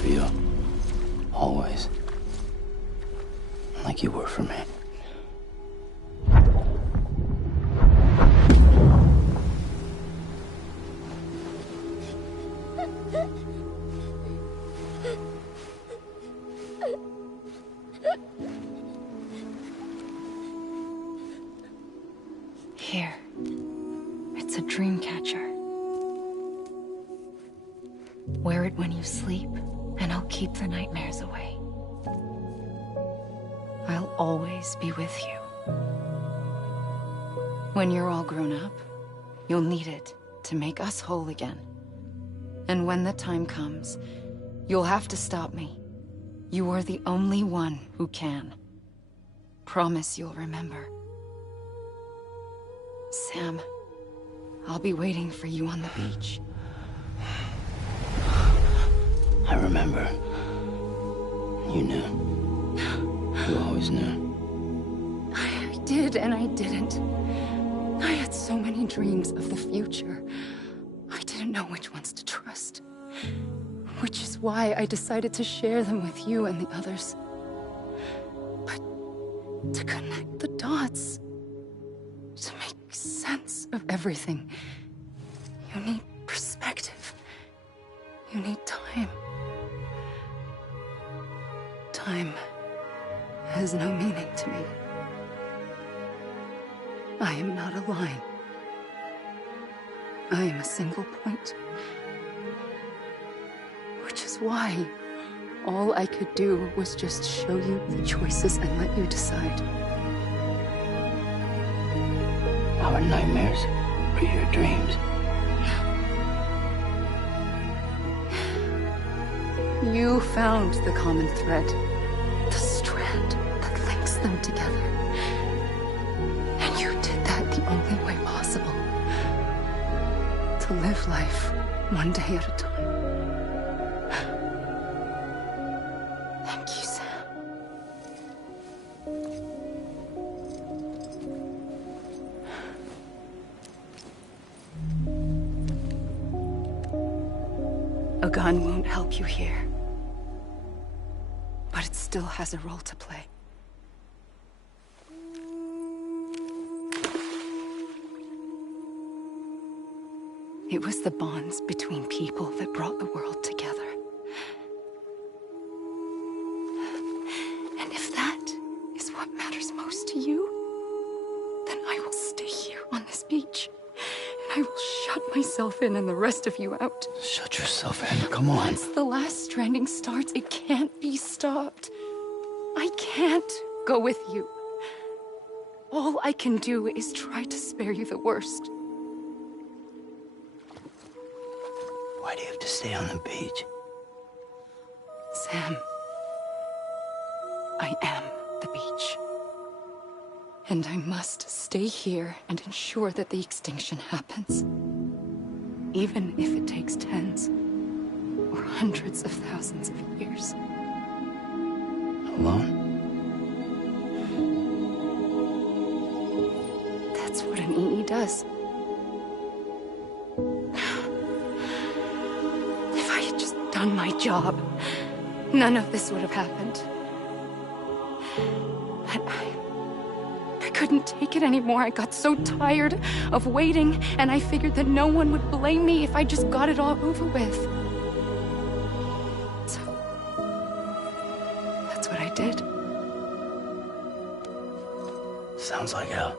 for you. Always. Like you were for me. Here. It's a dream catcher. Wear it when you sleep, and I'll keep the nightmares away. I'll always be with you. When you're all grown up, you'll need it to make us whole again. And when the time comes, you'll have to stop me. You are the only one who can. Promise you'll remember. Sam, I'll be waiting for you on the beach. I remember. You knew. You always knew. I did and I didn't. I had so many dreams of the future. I didn't know which ones to trust. Which is why I decided to share them with you and the others. But to connect the dots, to make sense of everything, you need perspective. You need time. Time has no meaning to me. I am not a line. I am a single point. Which is why all I could do was just show you the choices and let you decide. Our nightmares are your dreams. You found the common thread, the strand that links them together. And you did that the only way possible. To live life one day at a time. Thank you, Sam. A gun won't help you here. But it still has a role to play. It was the bonds between people that brought the world together. And if that is what matters most to you, then I will stay here on this beach. And I will shut myself in and the rest of you out. Shut yourself in. Come on. Once the last stranding starts, it can't be stopped. I can't go with you. All I can do is try to spare you the worst. Why do you have to stay on the beach? Sam, I am the beach. And I must stay here and ensure that the extinction happens. Even if it takes tens or hundreds of thousands of years. Alone? That's what an EE does. If I had just done my job, none of this would have happened. But I couldn't take it anymore. I got so tired of waiting, and I figured that no one would blame me if I just got it all over with. So, that's what I did. Sounds like hell.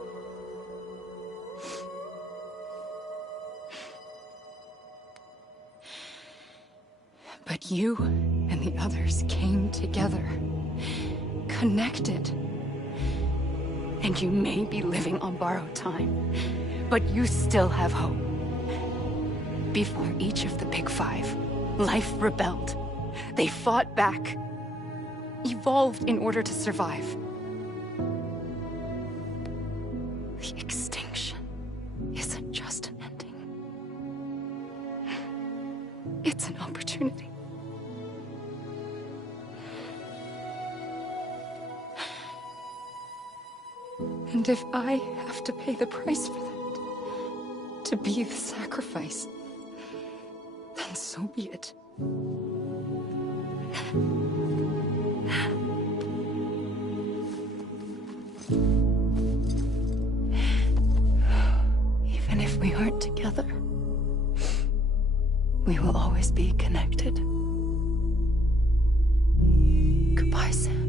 But you and the others came together, connected. And you may be living on borrowed time, but you still have hope. Before each of the Big Five, life rebelled. They fought back, evolved in order to survive. The extinction isn't just an ending. It's an opportunity. And if I have to pay the price for that, to be the sacrifice, then so be it. We will always be connected. Goodbye, Sam.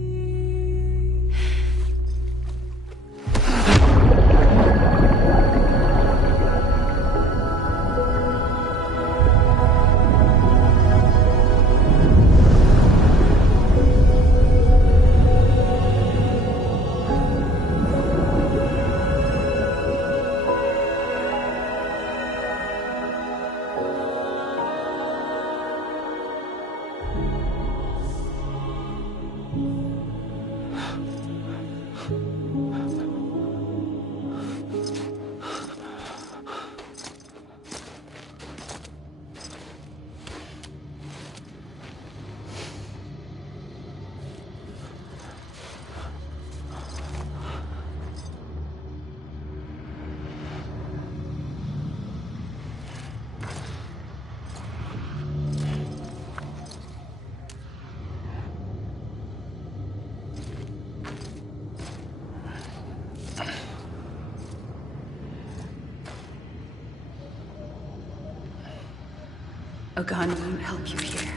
A gun won't help you here.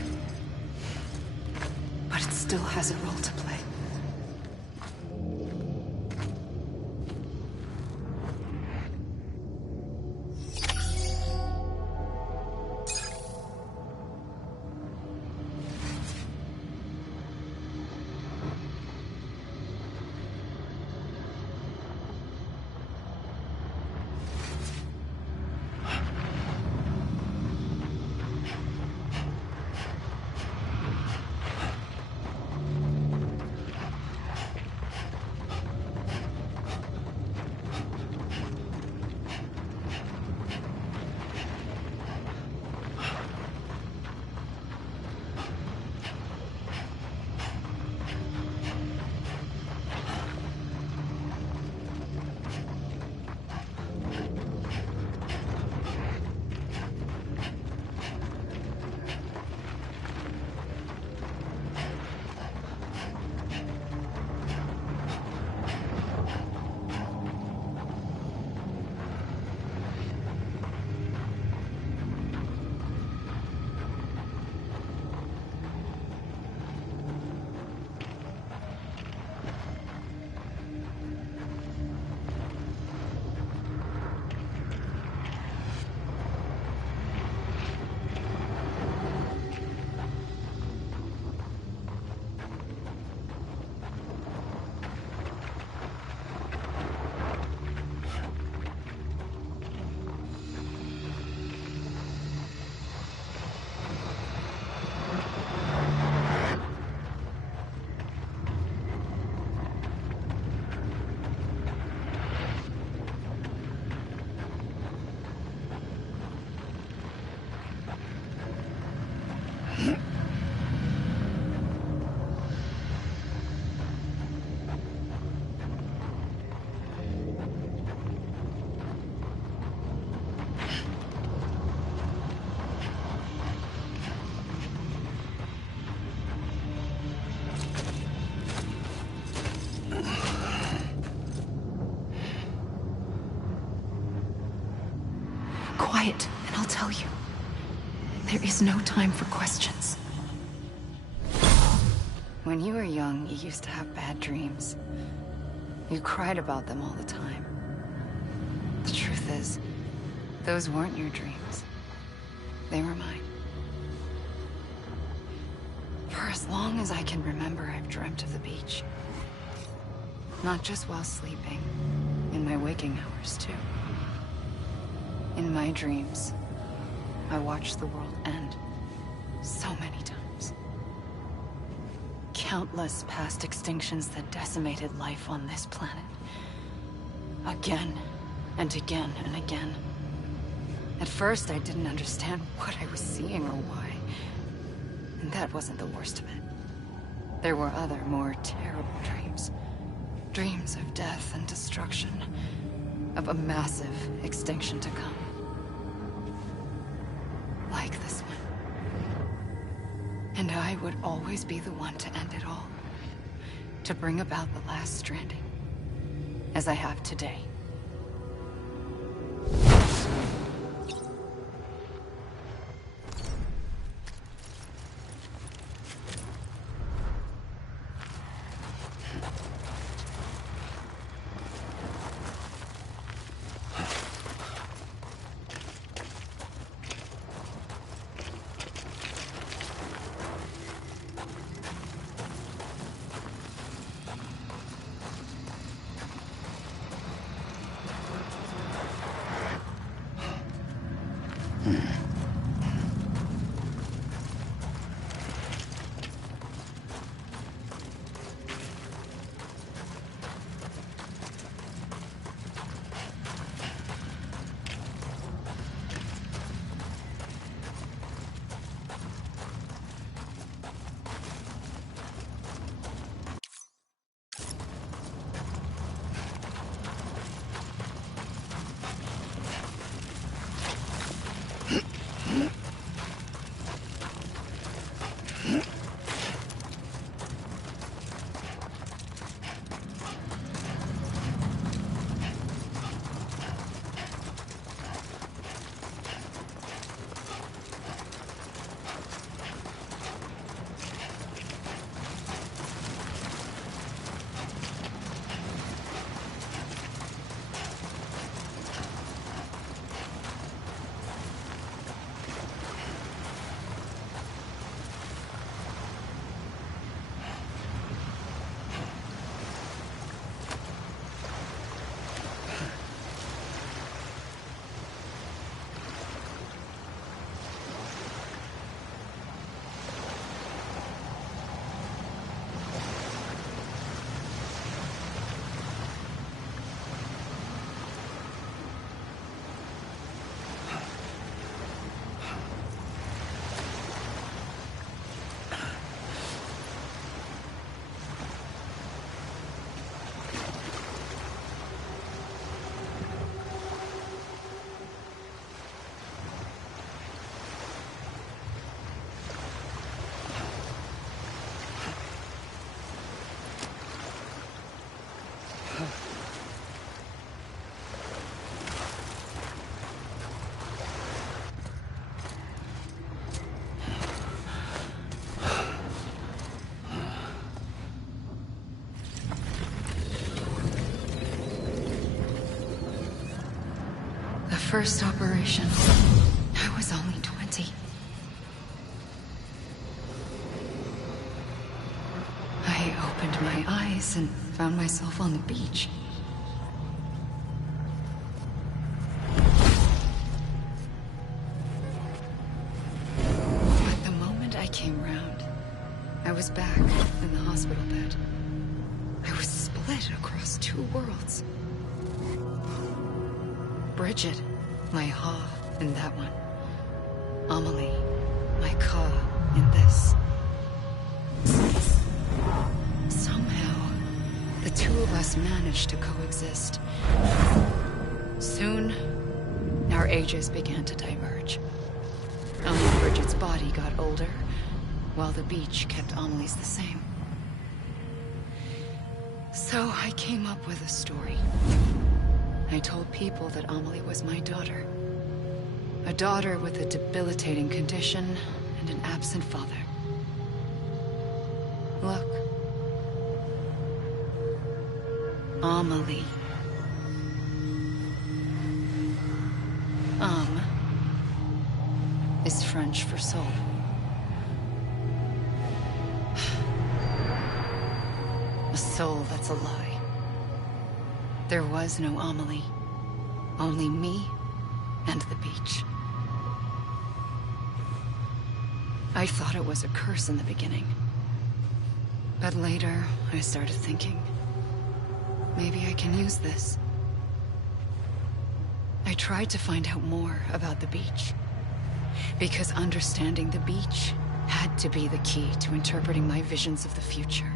But it still has a role to play. Quiet, and I'll tell you. There is no time for questions. When you were young, you used to have bad dreams. You cried about them all the time. The truth is, those weren't your dreams. They were mine. For as long as I can remember, I've dreamt of the beach. Not just while sleeping, in my waking hours, too. In my dreams, I watched the world end so many times. Countless past extinctions that decimated life on this planet. Again, and again, and again. At first, I didn't understand what I was seeing or why. And that wasn't the worst of it. There were other, more terrible dreams. Dreams of death and destruction. Of a massive extinction to come. Like this one. And I would always be the one to end it all. To bring about the last stranding. As I have today. First operation. I was only 20. I opened my eyes and found myself on the beach. But the moment I came round, I was back in the hospital bed. I was split across two worlds. Bridget, my Ha in that one. Amelie, my Ka in this. Somehow, the two of us managed to coexist. Soon, our ages began to diverge. Only Bridget's body got older, while the beach kept Amelie's the same. So I came up with a story. I told people that Amelie was my daughter. A daughter with a debilitating condition and an absent father. Look. Amelie. Is French for soul. A soul that's a lie. There was no Amelie. Only me and the beach. I thought it was a curse in the beginning. But later, I started thinking, maybe I can use this. I tried to find out more about the beach. Because understanding the beach had to be the key to interpreting my visions of the future.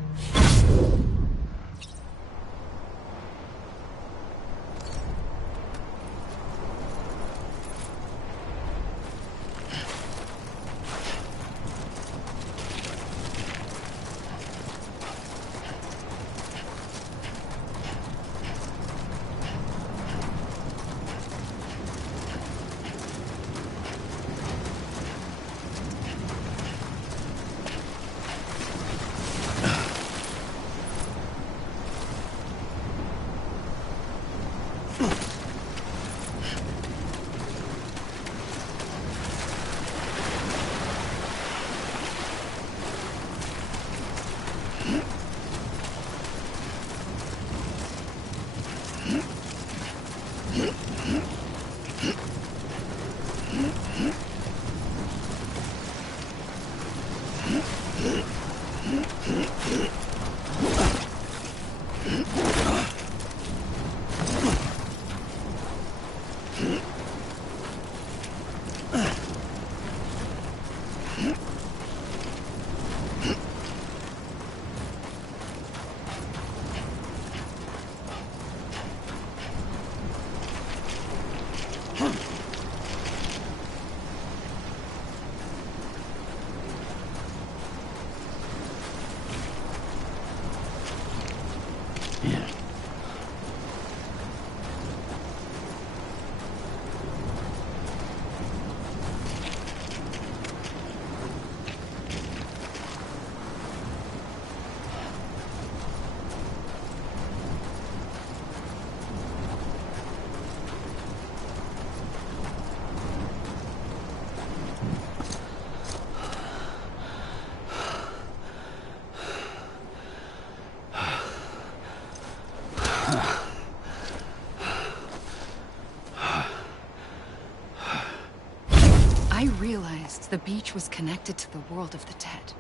the beach was connected to the world of the dead,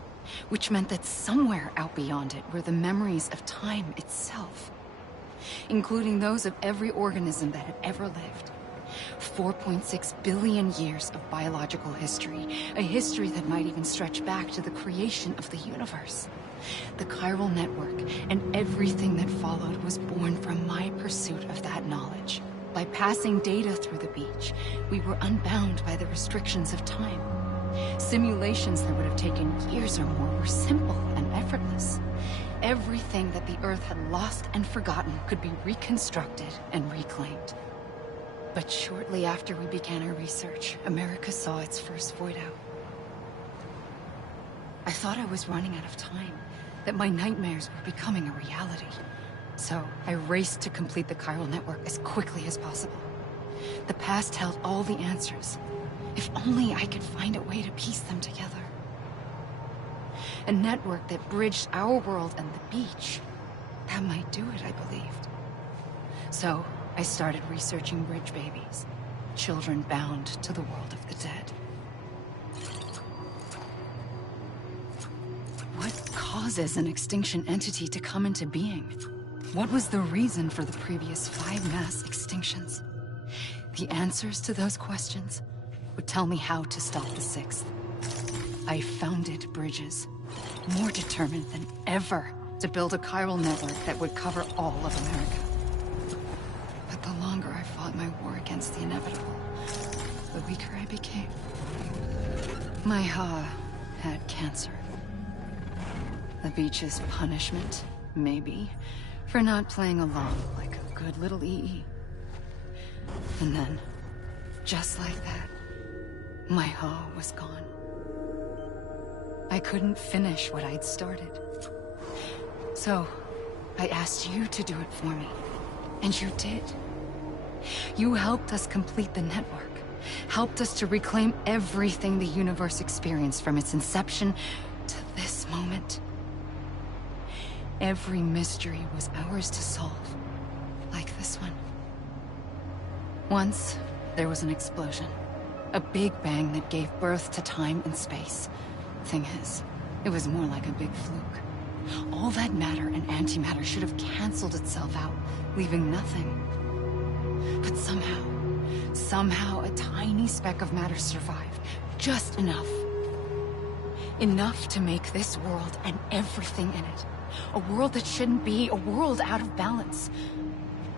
which meant that somewhere out beyond it were the memories of time itself, including those of every organism that had ever lived. 4.6 billion years of biological history, a history that might even stretch back to the creation of the universe. The chiral network and everything that followed was born from my pursuit of that knowledge. By passing data through the beach, we were unbound by the restrictions of time. Simulations that would have taken years or more were simple and effortless. Everything that the Earth had lost and forgotten could be reconstructed and reclaimed. But shortly after we began our research, America saw its first void out. I thought I was running out of time, that my nightmares were becoming a reality. So I raced to complete the chiral network as quickly as possible. The past held all the answers. If only I could find a way to piece them together. A network that bridged our world and the beach. That might do it, I believed. So I started researching bridge babies, children bound to the world of the dead. What causes an extinction entity to come into being? What was the reason for the previous 5 mass extinctions? The answers to those questions would tell me how to stop the 6th. I founded bridges, more determined than ever to build a chiral network that would cover all of America. But the longer I fought my war against the inevitable, the weaker I became. My Ha had cancer. The beach's punishment, maybe, for not playing along like a good little EE. And then, just like that, my Ha was gone. I couldn't finish what I'd started. So, I asked you to do it for me. And you did. You helped us complete the network. Helped us to reclaim everything the universe experienced from its inception to this moment. Every mystery was ours to solve. Like this one. Once, there was an explosion. A big bang that gave birth to time and space. Thing is, it was more like a big fluke. All that matter and antimatter should have canceled itself out, leaving nothing. But somehow a tiny speck of matter survived. Just enough. Enough to make this world and everything in it. A world that shouldn't be, a world out of balance.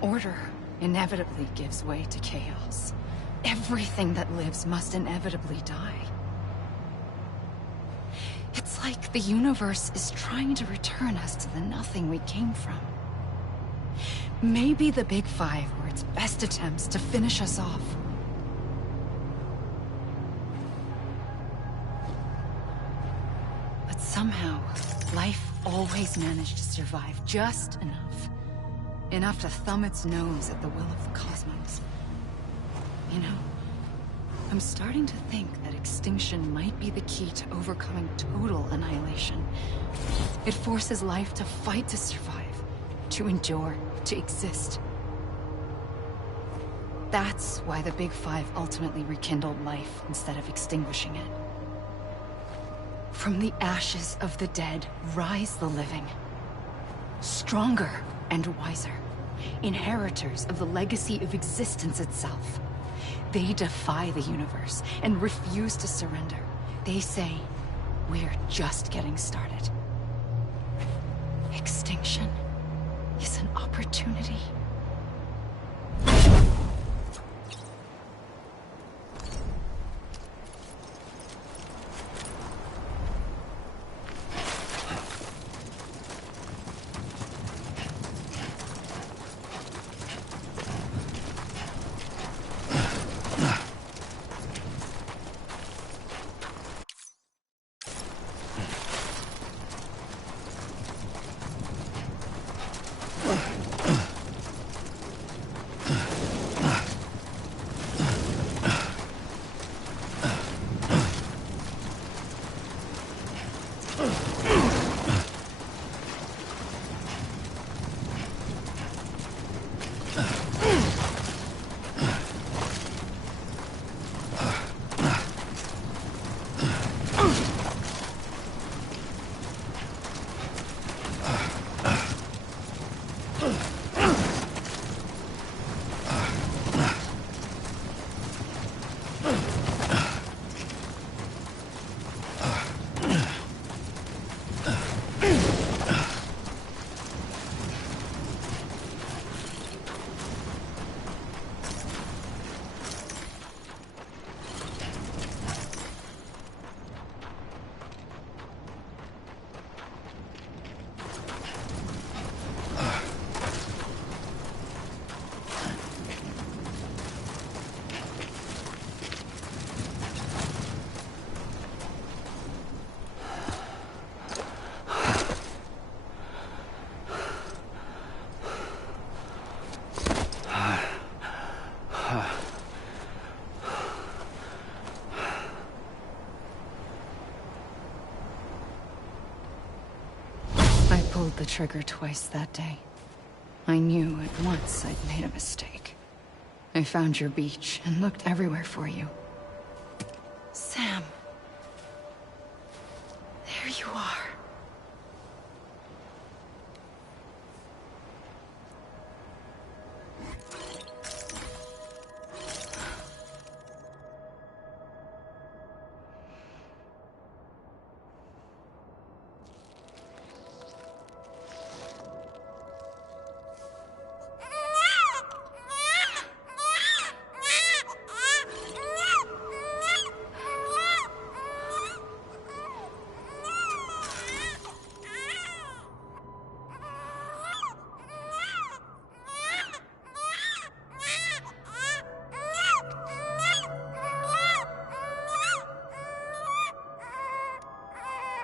Order inevitably gives way to chaos. Everything that lives must inevitably die. It's like the universe is trying to return us to the nothing we came from. Maybe the Big Five were its best attempts to finish us off. But somehow, life always managed to survive just enough. Enough to thumb its nose at the will of the cosmos. You know, I'm starting to think that extinction might be the key to overcoming total annihilation. It forces life to fight to survive, to endure, to exist. That's why the Big Five ultimately rekindled life instead of extinguishing it. From the ashes of the dead rise the living. Stronger and wiser. Inheritors of the legacy of existence itself. They defy the universe and refuse to surrender. They say, we're just getting started. Extinction is an opportunity. pulled the trigger twice that day. I knew at once I'd made a mistake. I found your beach and looked everywhere for you. Sam. There you are.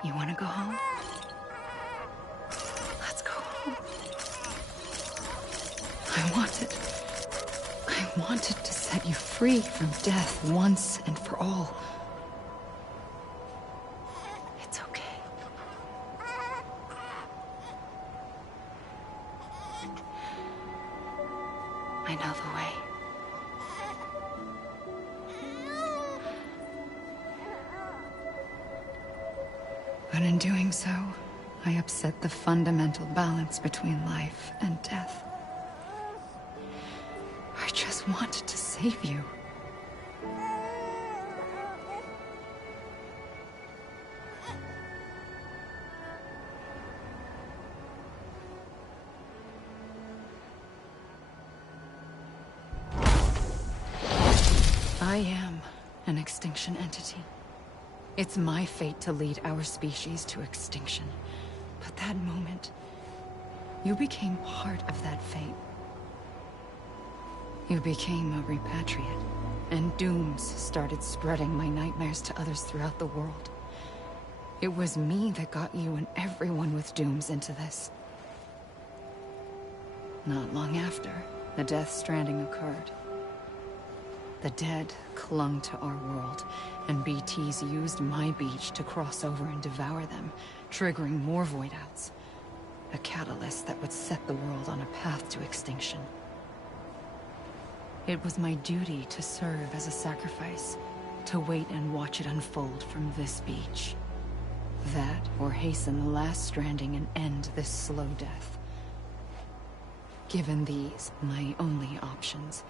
You want to go home? Let's go home. I wanted to set you free from death once and for all. It's okay. I know the way. But in doing so, I upset the fundamental balance between life and death. I just wanted to save you. I am an extinction entity. It's my fate to lead our species to extinction. But that moment, you became part of that fate. You became a repatriate, and dooms started spreading my nightmares to others throughout the world. It was me that got you and everyone with dooms into this. Not long after, the Death Stranding occurred. The dead clung to our world, and BTs used my beach to cross over and devour them, triggering more void outs. A catalyst that would set the world on a path to extinction. It was my duty to serve as a sacrifice, to wait and watch it unfold from this beach. That, or hasten the last stranding and end this slow death. Given these, my only options,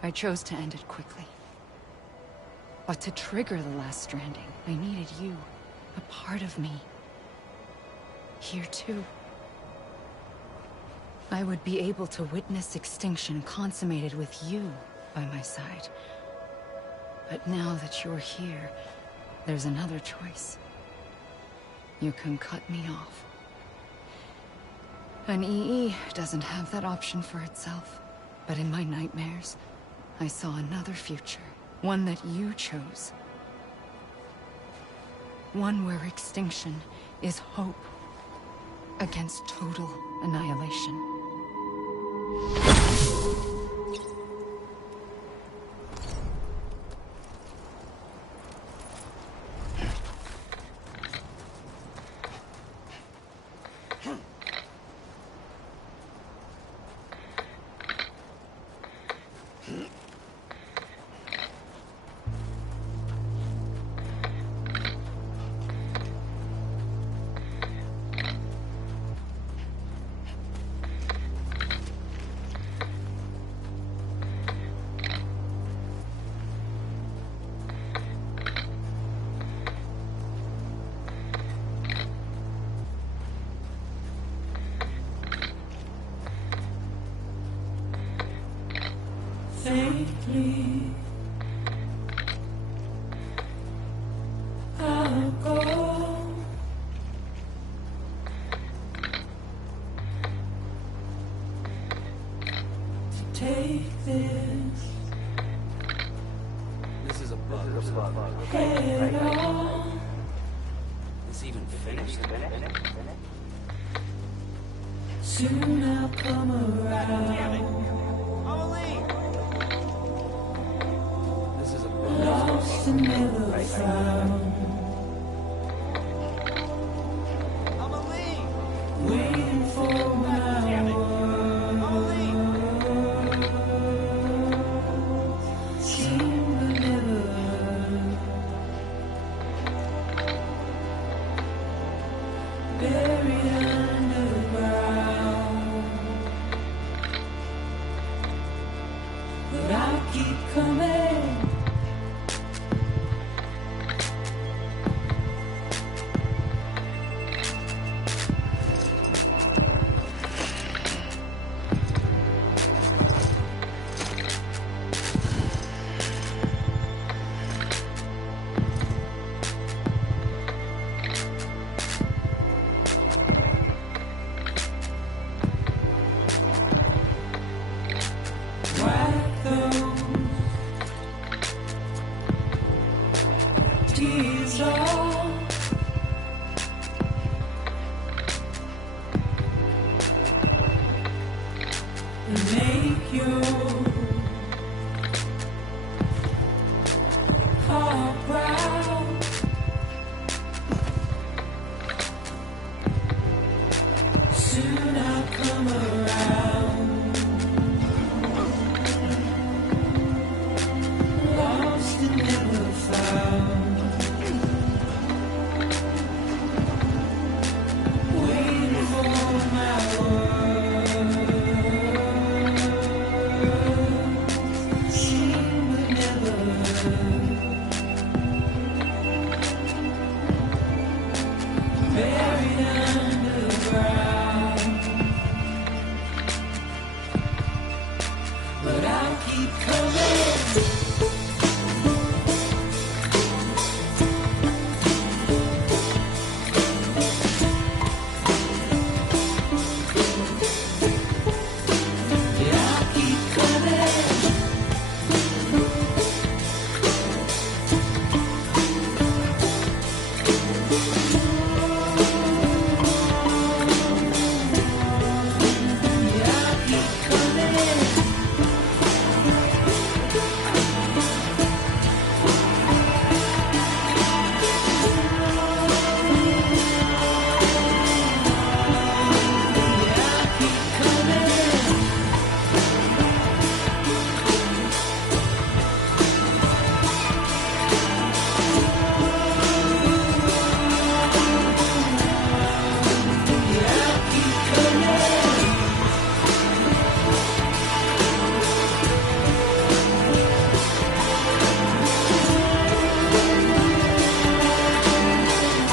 I chose to end it quickly. But to trigger the last stranding, I needed you, a part of me. Here too. I would be able to witness extinction consummated with you by my side. But now that you're here, there's another choice. You can cut me off. An EE doesn't have that option for itself. But in my nightmares, I saw another future. One that you chose. One where extinction is hope against total annihilation. Safely, I'll go. To take this. This is a bug. Head on. It's even finished. Soon I'll come around. This is a bug. Lost and never found. Wait buried underground. But I'll keep coming. Wipe those tears off. And make your heart proud. Soon I'll come around. Lost and never found. Waiting for my words. Seen but never heard. Buried underground. But I'll keep coming. Yeah, I'll keep coming. Yeah, I'll keep coming. Yeah, I'll keep coming. Yeah, I'll keep coming. Yeah, I'll keep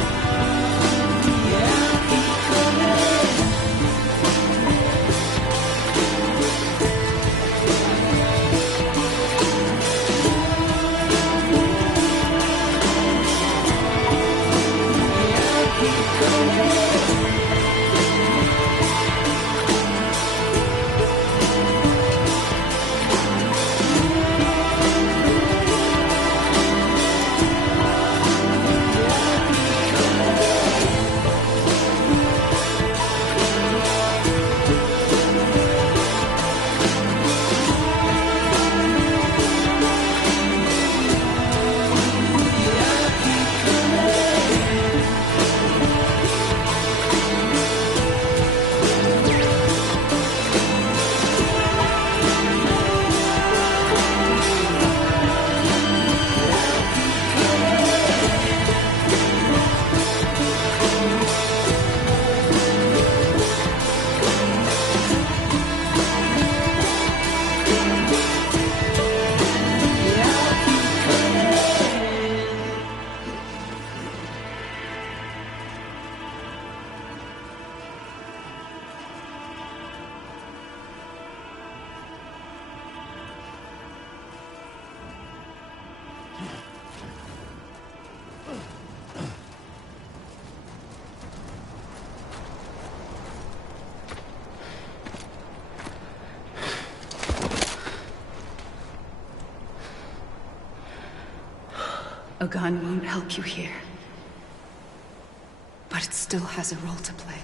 coming. Yeah, I'll keep coming. A gun won't help you here. But it still has a role to play.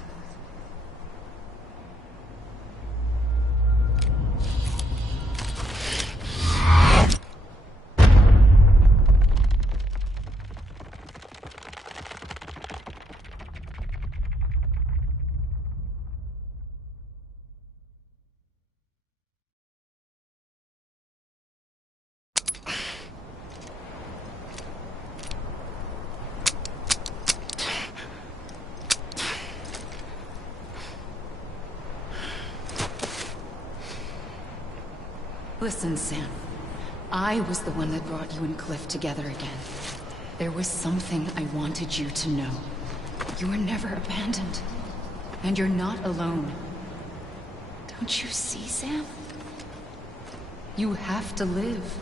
Listen, Sam. I was the one that brought you and Cliff together again. There was something I wanted you to know. You were never abandoned. And you're not alone. Don't you see, Sam? You have to live.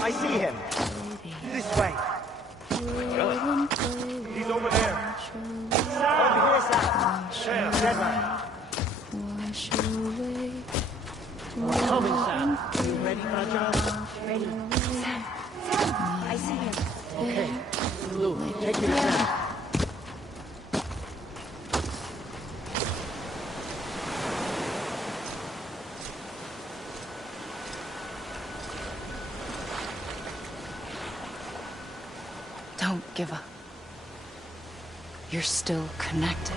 I see him. This way. He's over there. Over here, Sam. Dead We're coming, Sam. You ready for a job? Ready. Sam, I see him. Okay. Lou, take me to Sam. Don't give up. You're still connected.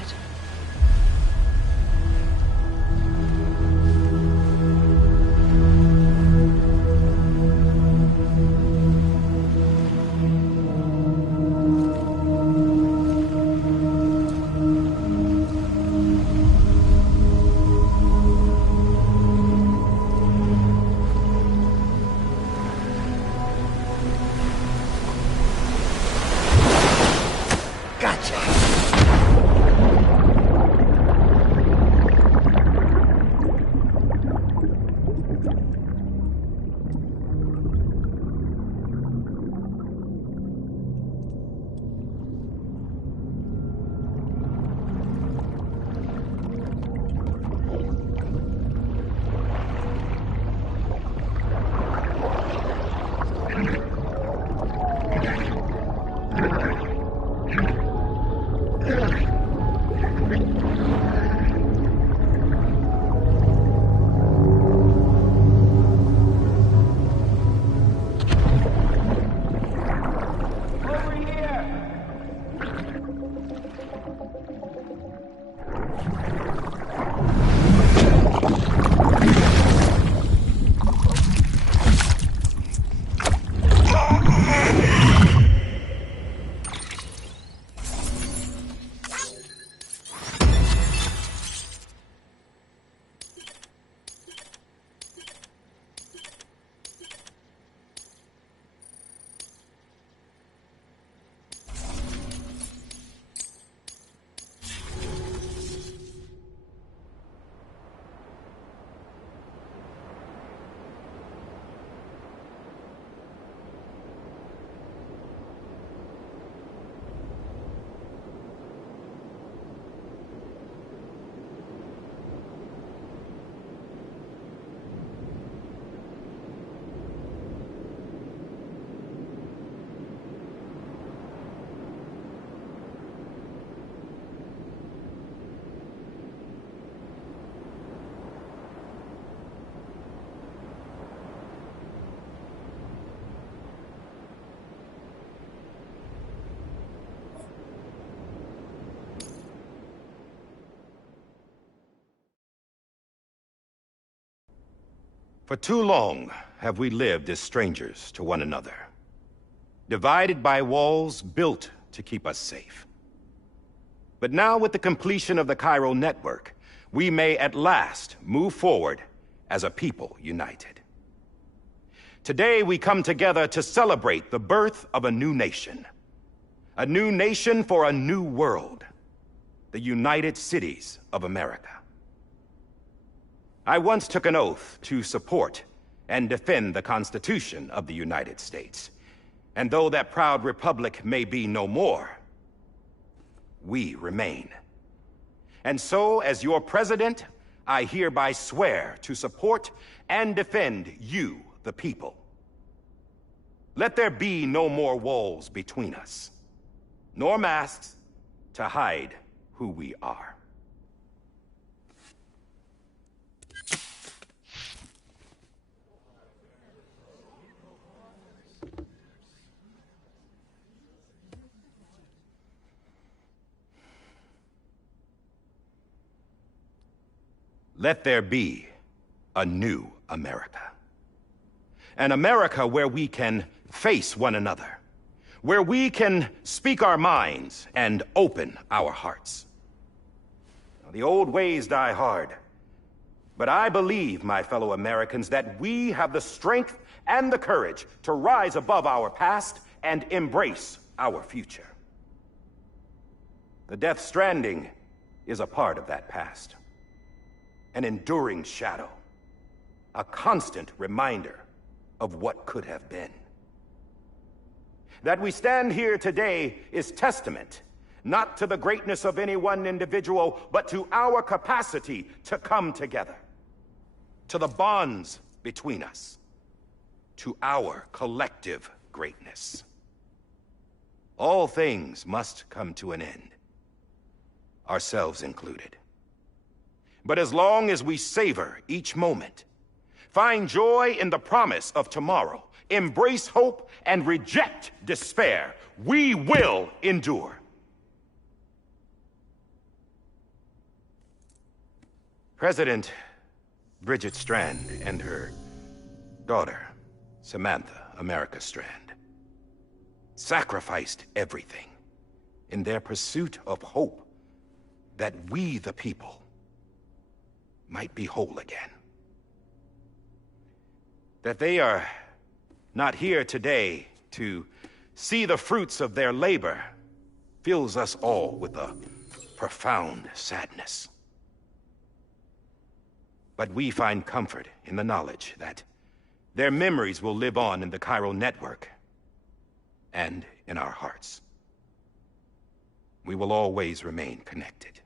For too long have we lived as strangers to one another, divided by walls built to keep us safe. But now, with the completion of the Chiral network, we may at last move forward as a people united. Today we come together to celebrate the birth of a new nation. A new nation for a new world. The United Cities of America. I once took an oath to support and defend the Constitution of the United States, And though that proud republic may be no more, we remain. And so, as your president, I hereby swear to support and defend you, the people. Let there be no more walls between us, nor masks to hide who we are. Let there be a new America. An America where we can face one another, where we can speak our minds and open our hearts. Now, the old ways die hard, but I believe, my fellow Americans, that we have the strength and the courage to rise above our past and embrace our future. The Death Stranding is a part of that past. An enduring shadow, a constant reminder of what could have been. That we stand here today is testament, not to the greatness of any one individual, but to our capacity to come together, to the bonds between us, to our collective greatness. All things must come to an end, ourselves included. But as long as we savor each moment, find joy in the promise of tomorrow, embrace hope, and reject despair, we will endure. President Bridget Strand and her daughter, Samantha America Strand, sacrificed everything in their pursuit of hope that we, the people, might be whole again. That they are not here today to see the fruits of their labor fills us all with a profound sadness. But we find comfort in the knowledge that their memories will live on in the chiral network and in our hearts. We will always remain connected.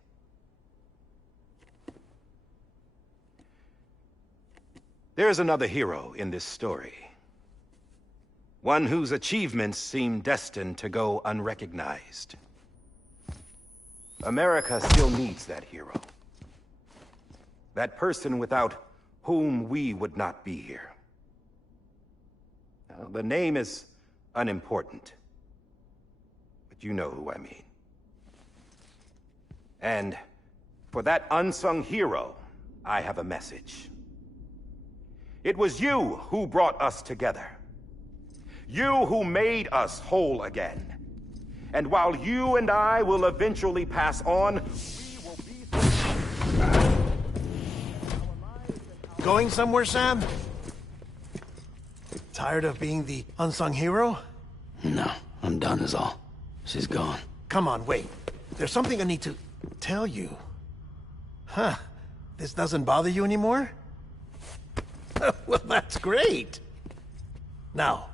There is another hero in this story. One whose achievements seem destined to go unrecognized. America still needs that hero. That person without whom we would not be here. Now, the name is unimportant, but you know who I mean. And for that unsung hero, I have a message. It was you who brought us together. You who made us whole again. And while you and I will eventually pass on, we will be... Going somewhere, Sam? Tired of being the unsung hero? No, I'm done is all. She's gone. Come on, wait. There's something I need to tell you. Huh. This doesn't bother you anymore? Well, that's great. Now,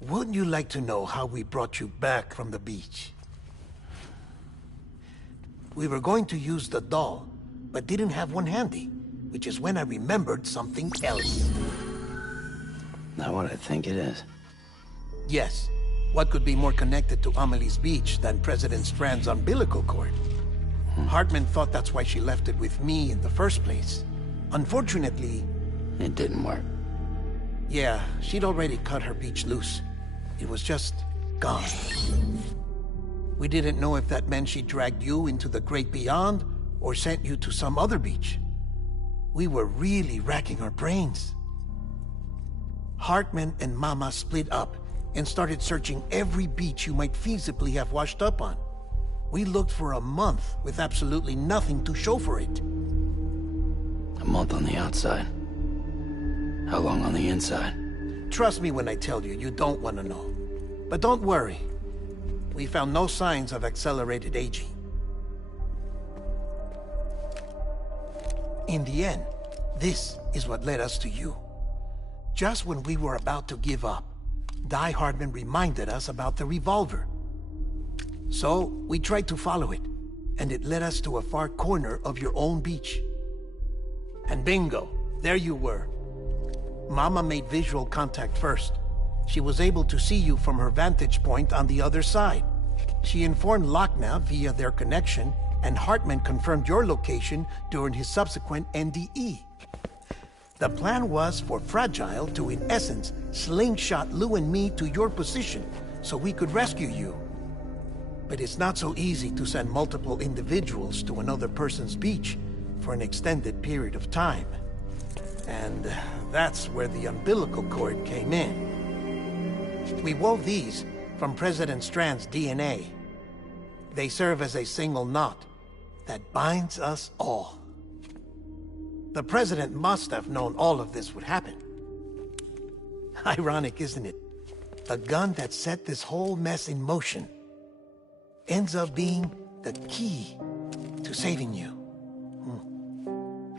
wouldn't you like to know how we brought you back from the beach? We were going to use the doll, but didn't have one handy, which is when I remembered something else. Not what I think it is. Yes. What could be more connected to Amelie's beach than President Strand's umbilical cord? Hartman thought that's why she left it with me in the first place. Unfortunately... It didn't work. Yeah, she'd already cut her beach loose. It was just gone. We didn't know if that meant she dragged you into the great beyond, or sent you to some other beach. We were really racking our brains. Hartman and Mama split up and started searching every beach you might feasibly have washed up on. We looked for a month with absolutely nothing to show for it. A month on the outside. How long on the inside? Trust me when I tell you, you don't want to know. But don't worry. We found no signs of accelerated aging. In the end, this is what led us to you. Just when we were about to give up, Die Hardman reminded us about the revolver. So, we tried to follow it, and it led us to a far corner of your own beach. And bingo, there you were. Mama made visual contact first. She was able to see you from her vantage point on the other side. She informed Lochna via their connection, and Hartman confirmed your location during his subsequent NDE. The plan was for Fragile to, in essence, slingshot Lou and me to your position so we could rescue you. But it's not so easy to send multiple individuals to another person's beach for an extended period of time. And that's where the umbilical cord came in. We wove these from President Strand's DNA. They serve as a single knot that binds us all. The President must have known all of this would happen. Ironic, isn't it? The gun that set this whole mess in motion ends up being the key to saving you.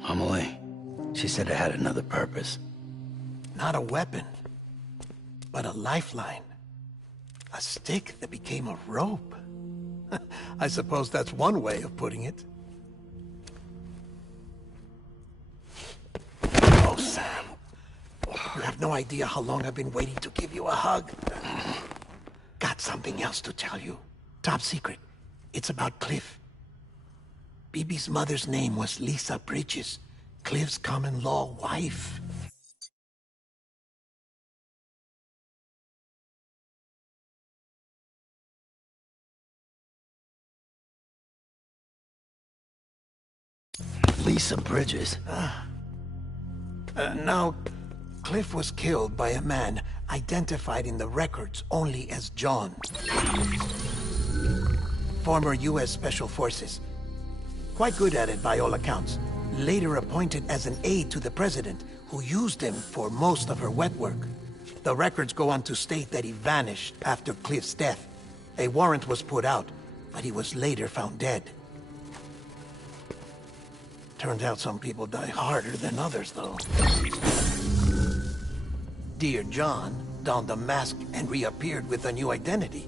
Amelie, she said it had another purpose. Not a weapon, but a lifeline. A stick that became a rope. I suppose that's one way of putting it. Oh, Sam. You have no idea how long I've been waiting to give you a hug. Got something else to tell you. Top secret. It's about Cliff. Bibi's mother's name was Lisa Bridges, Cliff's common-law wife. Lisa Bridges. Now, Cliff was killed by a man identified in the records only as John. Former U.S. Special Forces. Quite good at it by all accounts. Later appointed as an aide to the President, who used him for most of her wet work. The records go on to state that he vanished after Cliff's death. A warrant was put out, but he was later found dead. Turns out some people die harder than others, though. Dear John donned a mask and reappeared with a new identity.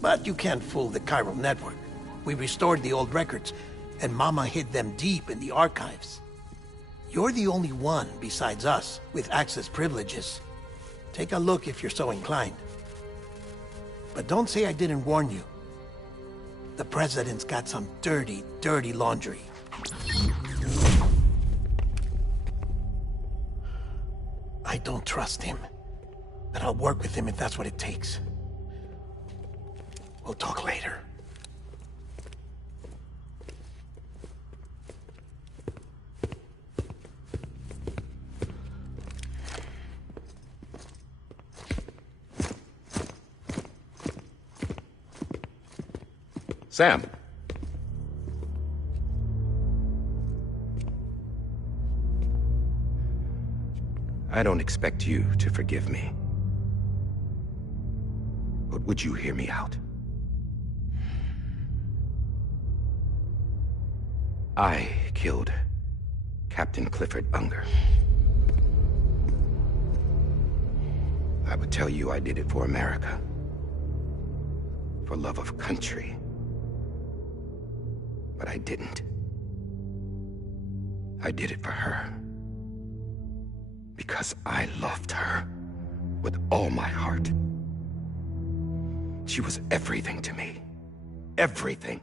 But you can't fool the chiral network. We restored the old records, and Mama hid them deep in the archives. You're the only one, besides us, with access privileges. Take a look if you're so inclined. But don't say I didn't warn you. The President's got some dirty, dirty laundry. I don't trust him, but I'll work with him if that's what it takes. We'll talk later. Sam. I don't expect you to forgive me. But would you hear me out? I killed Captain Clifford Unger. I would tell you I did it for America. For love of country. But I didn't. I did it for her. Because I loved her with all my heart. She was everything to me. Everything.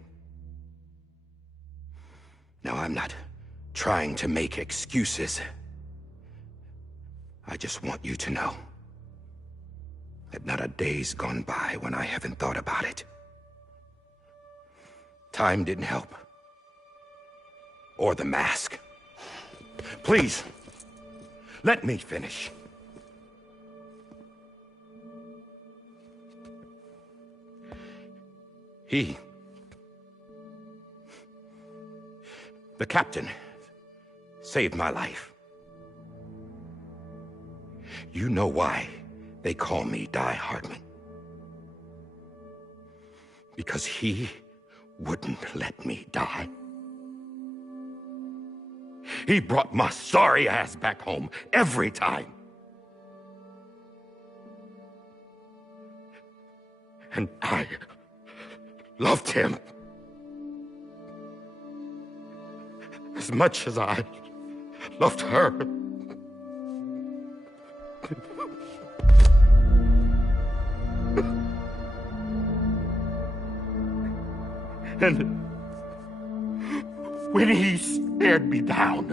Now, I'm not trying to make excuses. I just want you to know that not a day's gone by when I haven't thought about it. Time didn't help. Or the mask. Please, let me finish. The captain, saved my life. You know why they call me Die Hardman. Because he wouldn't let me die. He brought my sorry ass back home every time. And I loved him as much as I loved her. And when he stared me down,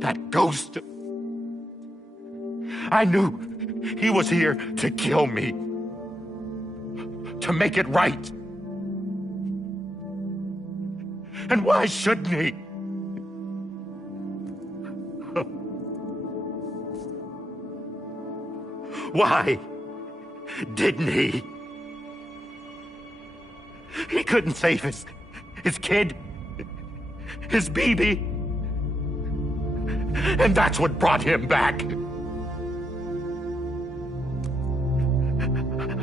that ghost, I knew he was here to kill me, to make it right. And why shouldn't he? Why didn't he? He couldn't save his kid, his baby. And that's what brought him back.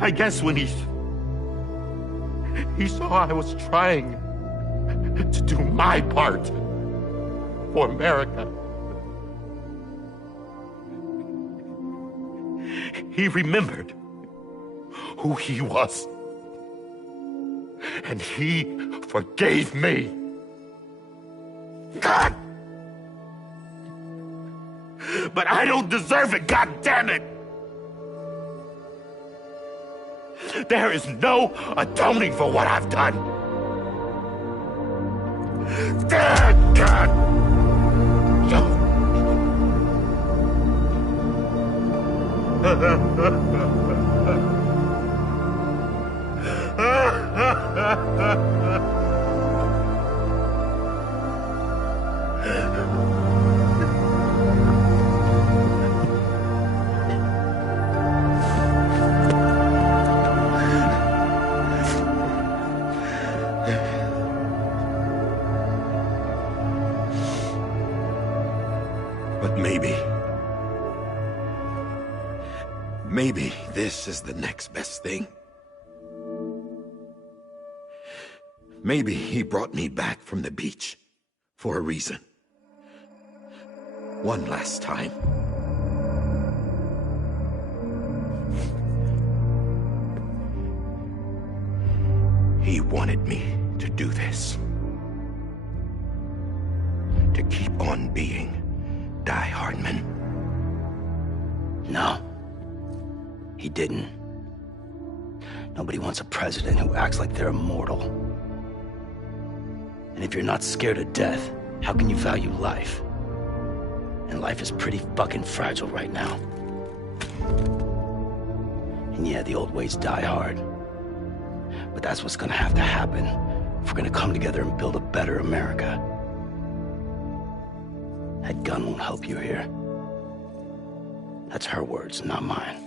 I guess when he saw I was trying to do my part for America, he remembered who he was. And he forgave me. God! But I don't deserve it, God damn it! There is no atoning for what I've done. God! But maybe this is the next best thing. Maybe he brought me back from the beach for a reason. One last time. He wanted me to do this. To keep on being Die Hardman. No. He didn't. Nobody wants a president who acts like they're immortal. And if you're not scared of death, how can you value life? And life is pretty fucking fragile right now. And yeah, the old ways die hard. But that's what's gonna have to happen if we're gonna come together and build a better America. That gun won't help you here. That's her words, not mine.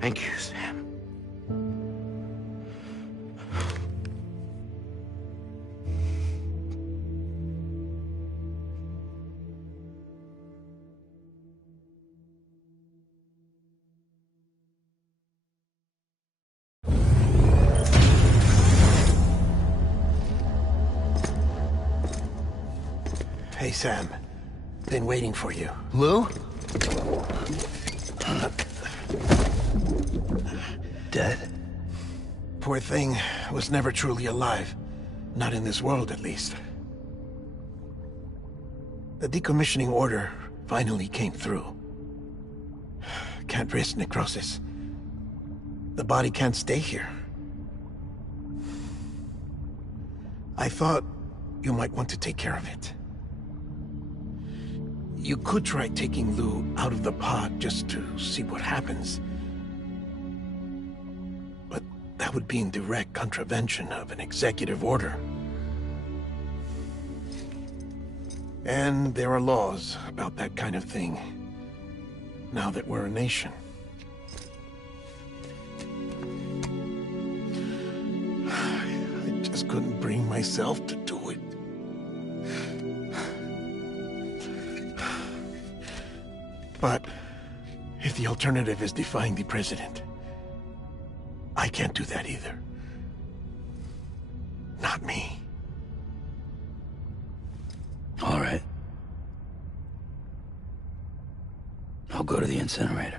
Thank you, Sam. Hey, Sam. Been waiting for you. Lou? Dead? Poor thing was never truly alive. Not in this world, at least. The decommissioning order finally came through. Can't risk necrosis. The body can't stay here. I thought you might want to take care of it. You could try taking Lou out of the pod just to see what happens. But that would be in direct contravention of an executive order. And there are laws about that kind of thing, now that we're a nation. I just couldn't bring myself to do it. But if the alternative is defying the president, I can't do that either. Not me. go to the incinerator.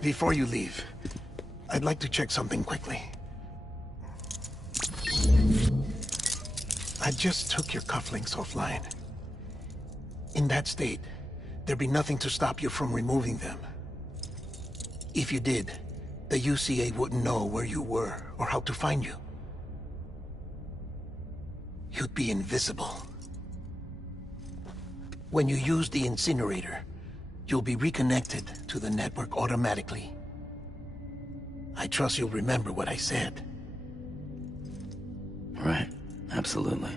Before you leave, I'd like to check something quickly. I just took your cufflinks offline. In that state, there'd be nothing to stop you from removing them. If you did, the UCA wouldn't know where you were or how to find you. You'd be invisible. When you use the incinerator, you'll be reconnected to the network automatically. I trust you'll remember what I said. Right. Absolutely.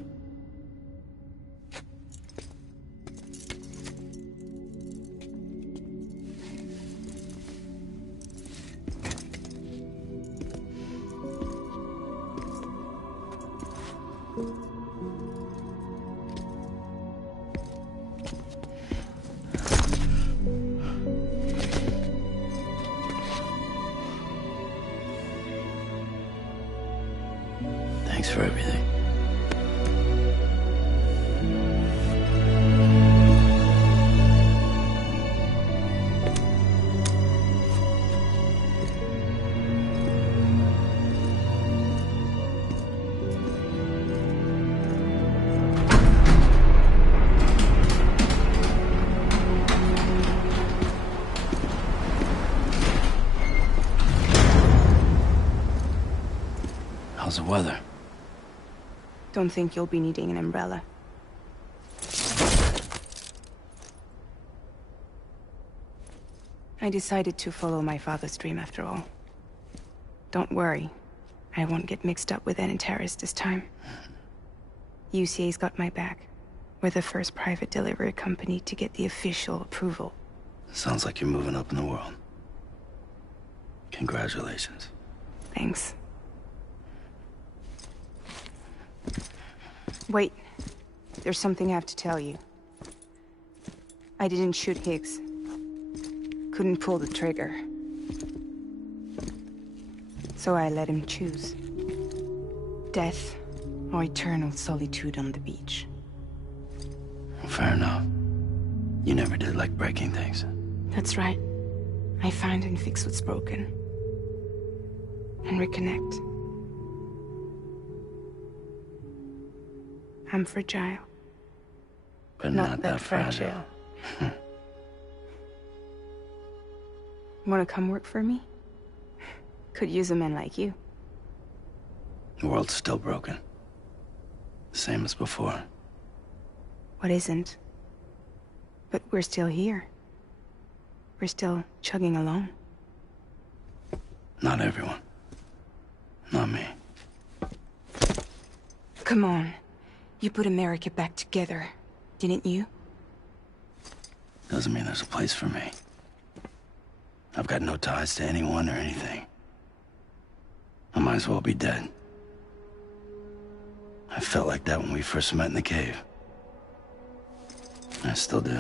Thanks for everything. How's the weather? Don't think you'll be needing an umbrella. I decided to follow my father's dream after all. Don't worry. I won't get mixed up with any terrorists this time. UCA's got my back. We're the first private delivery company to get the official approval. Sounds like you're moving up in the world. Congratulations. Thanks. Wait. There's something I have to tell you. I didn't shoot Higgs. Couldn't pull the trigger. So I let him choose. Death or eternal solitude on the beach. Fair enough. You never did like breaking things. That's right. I find and fix what's broken. And reconnect. I'm fragile. But not that fragile. Wanna come work for me? Could use a man like you. The world's still broken. Same as before. What isn't? But we're still here. We're still chugging along. Not everyone. Not me. Come on. You put America back together, didn't you? Doesn't mean there's a place for me. I've got no ties to anyone or anything. I might as well be dead. I felt like that when we first met in the cave. I still do.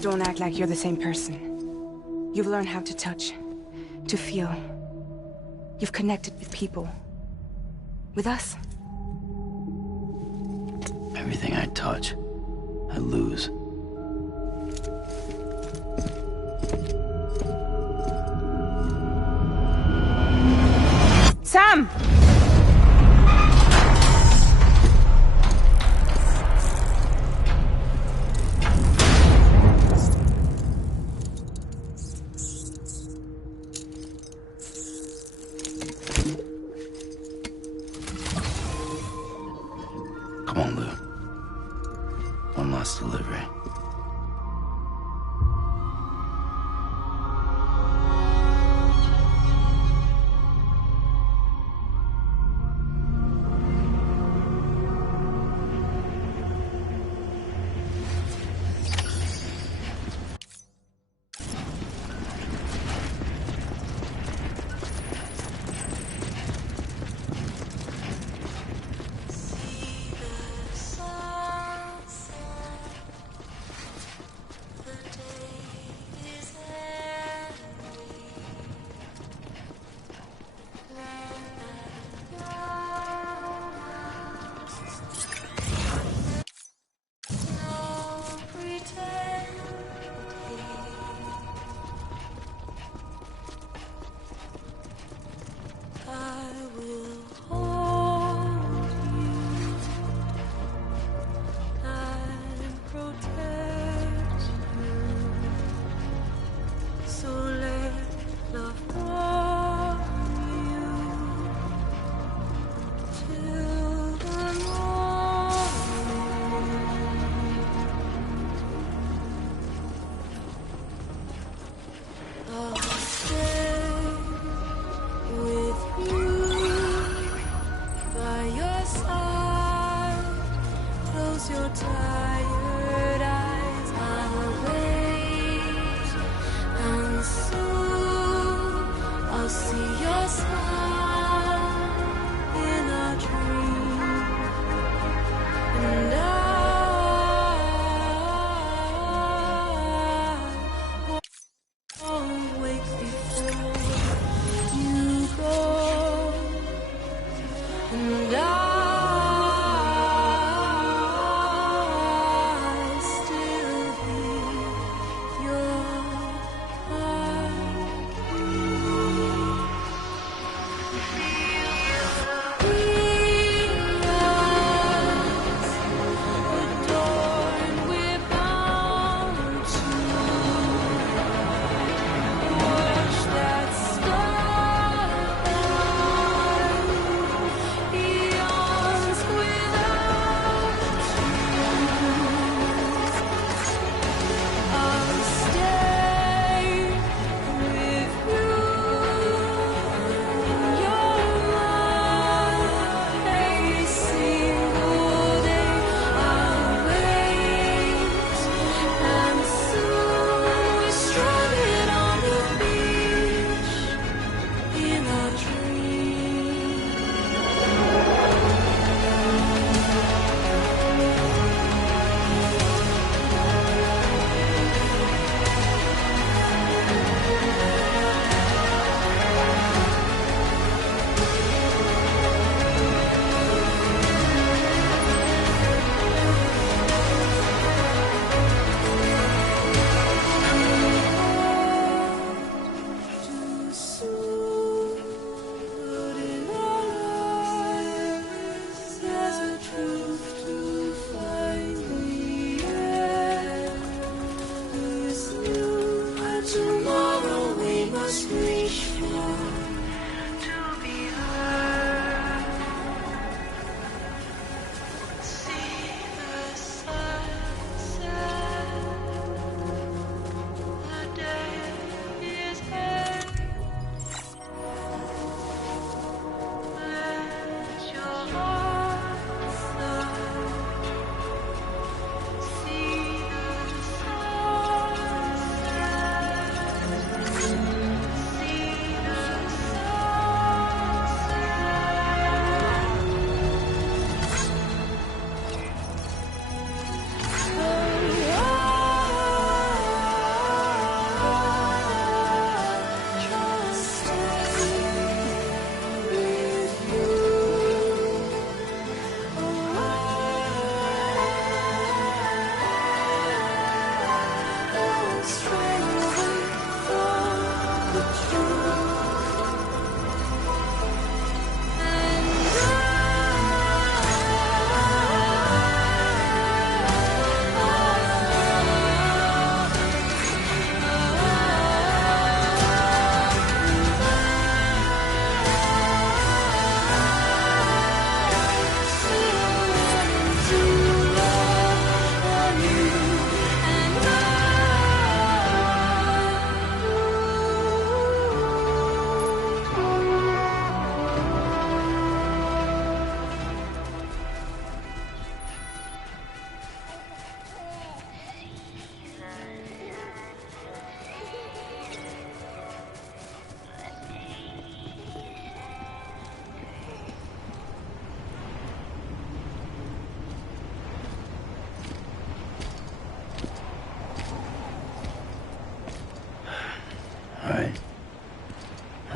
Don't act like you're the same person. You've learned how to touch, to feel. You've connected with people. With us. Everything I touch, I lose. Sam! Come on, Lou. One last delivery.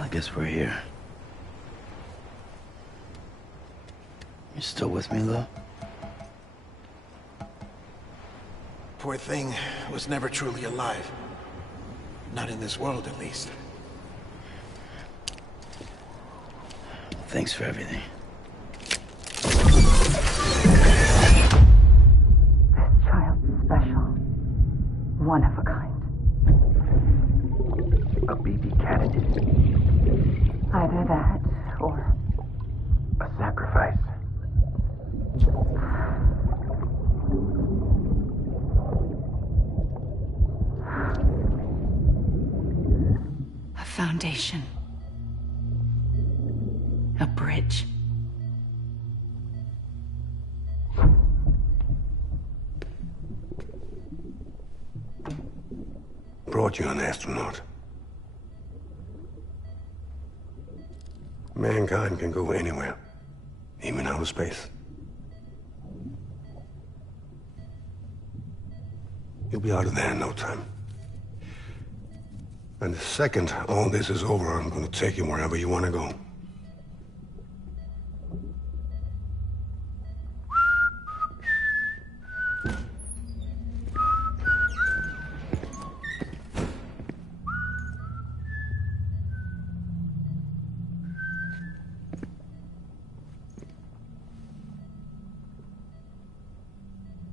I guess we're here. You still with me, though? Poor thing was never truly alive. Not in this world, at least. Thanks for everything. Child's special. One of a kind. A baby candidate. Either that, or... A sacrifice. a foundation. A bridge. Brought you an astronaut. Mankind can go anywhere, even outer space. You'll be out of there in no time. And the second all this is over, I'm gonna take you wherever you wanna go.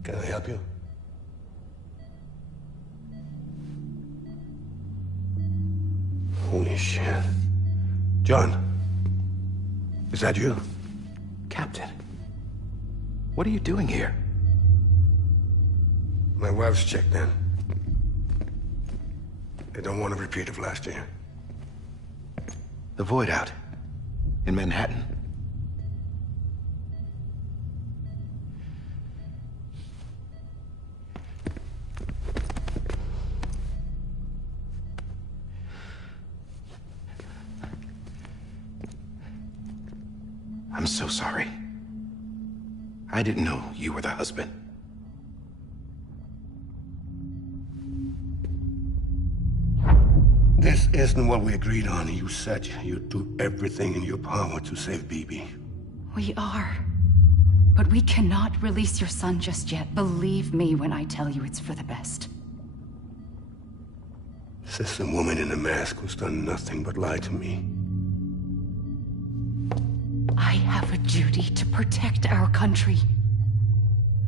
Can I help you? Holy shit. John, is that you? Captain, what are you doing here? My wife's checked in. They don't want a repeat of last year. The Void out in Manhattan. I'm so sorry. I didn't know you were the husband. This isn't what we agreed on. You said you'd do everything in your power to save BB. We are. But we cannot release your son just yet. Believe me when I tell you it's for the best. This is a woman in a mask who's done nothing but lie to me. I have a duty to protect our country.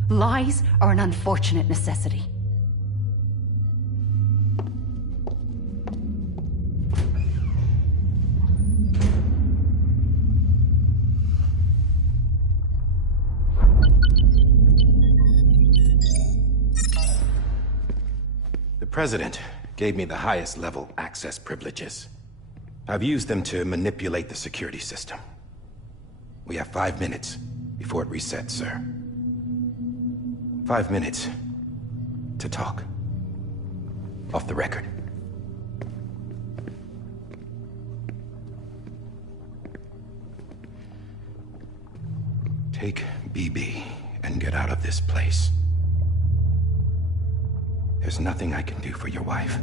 Lies are an unfortunate necessity. The President gave me the highest level access privileges. I've used them to manipulate the security system. We have 5 minutes before it resets, sir. 5 minutes to talk. Off the record. Take BB and get out of this place. There's nothing I can do for your wife.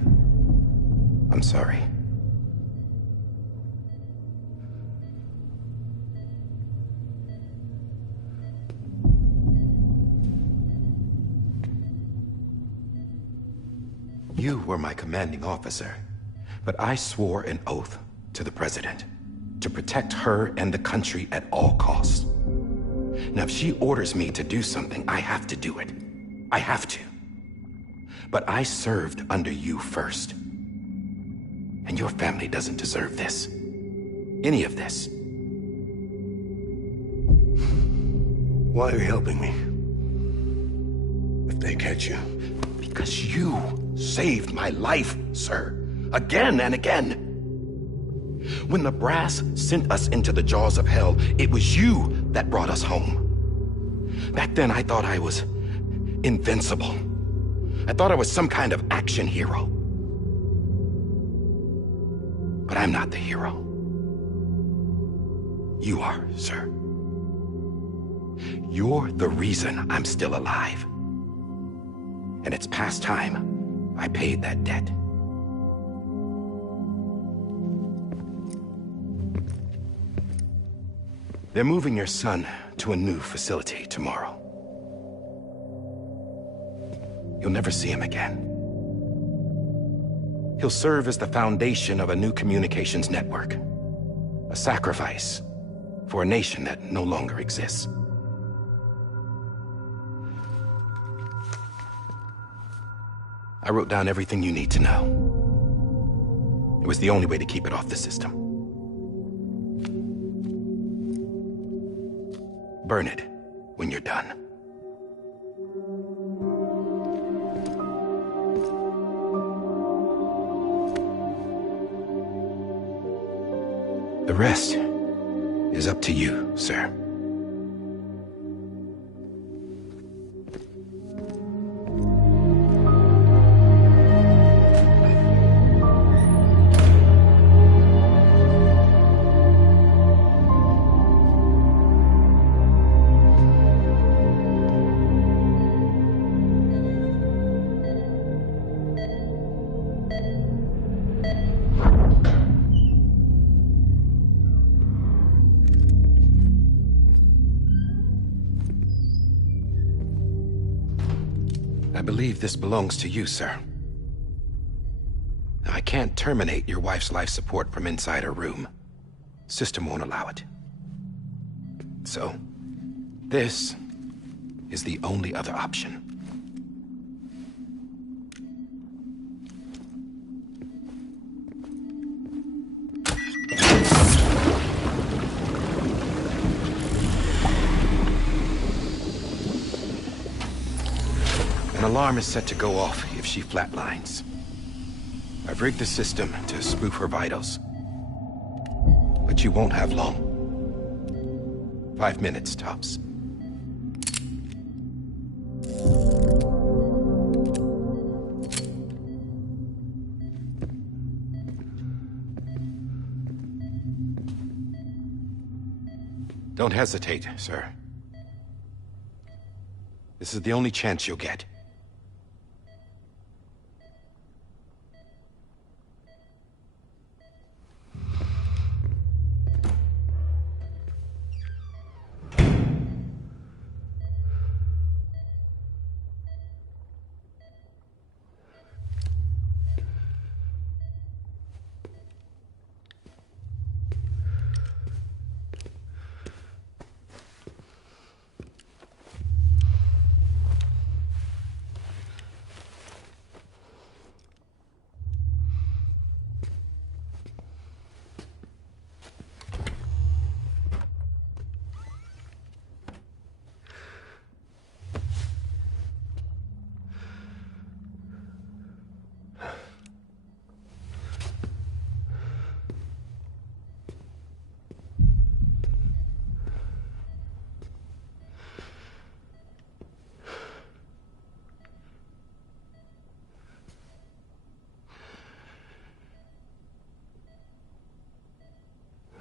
I'm sorry. You were my commanding officer, but I swore an oath to the President to protect her and the country at all costs. Now, if she orders me to do something, I have to do it. I have to. But I served under you first. And your family doesn't deserve this. Any of this. Why are you helping me? If they catch you. Because you saved my life, sir. Again and again. When the brass sent us into the jaws of hell, it was you that brought us home. Back then, I thought I was invincible. I thought I was some kind of action hero. But I'm not the hero. You are, sir. You're the reason I'm still alive. And it's past time I paid that debt. They're moving your son to a new facility tomorrow. You'll never see him again. He'll serve as the foundation of a new communications network. A sacrifice for a nation that no longer exists. I wrote down everything you need to know. It was the only way to keep it off the system. Burn it when you're done. The rest is up to you, sir. I believe this belongs to you, sir. I can't terminate your wife's life support from inside her room. System won't allow it. So, this is the only other option. An alarm is set to go off if she flatlines. I've rigged the system to spoof her vitals. But you won't have long. 5 minutes, tops. Don't hesitate, sir. This is the only chance you'll get.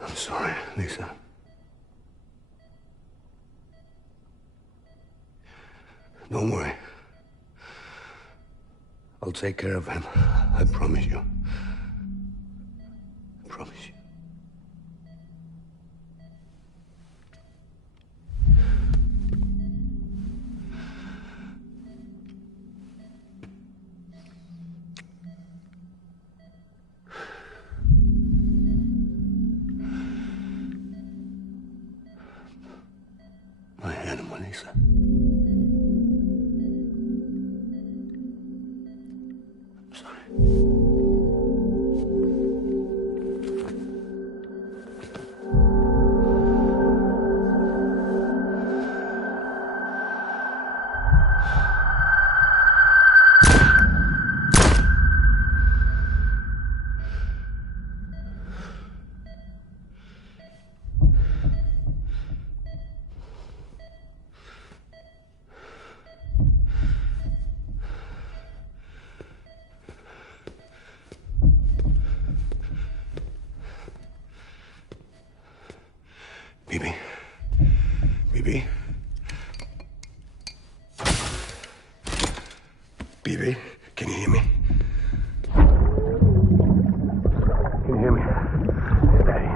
I'm sorry, Lisa. Don't worry. I'll take care of him. I promise you. I promise you. My animal, Lisa. I'm sorry. Bibi. Bibi. Bibi, can you hear me? Can you hear me? It's Daddy.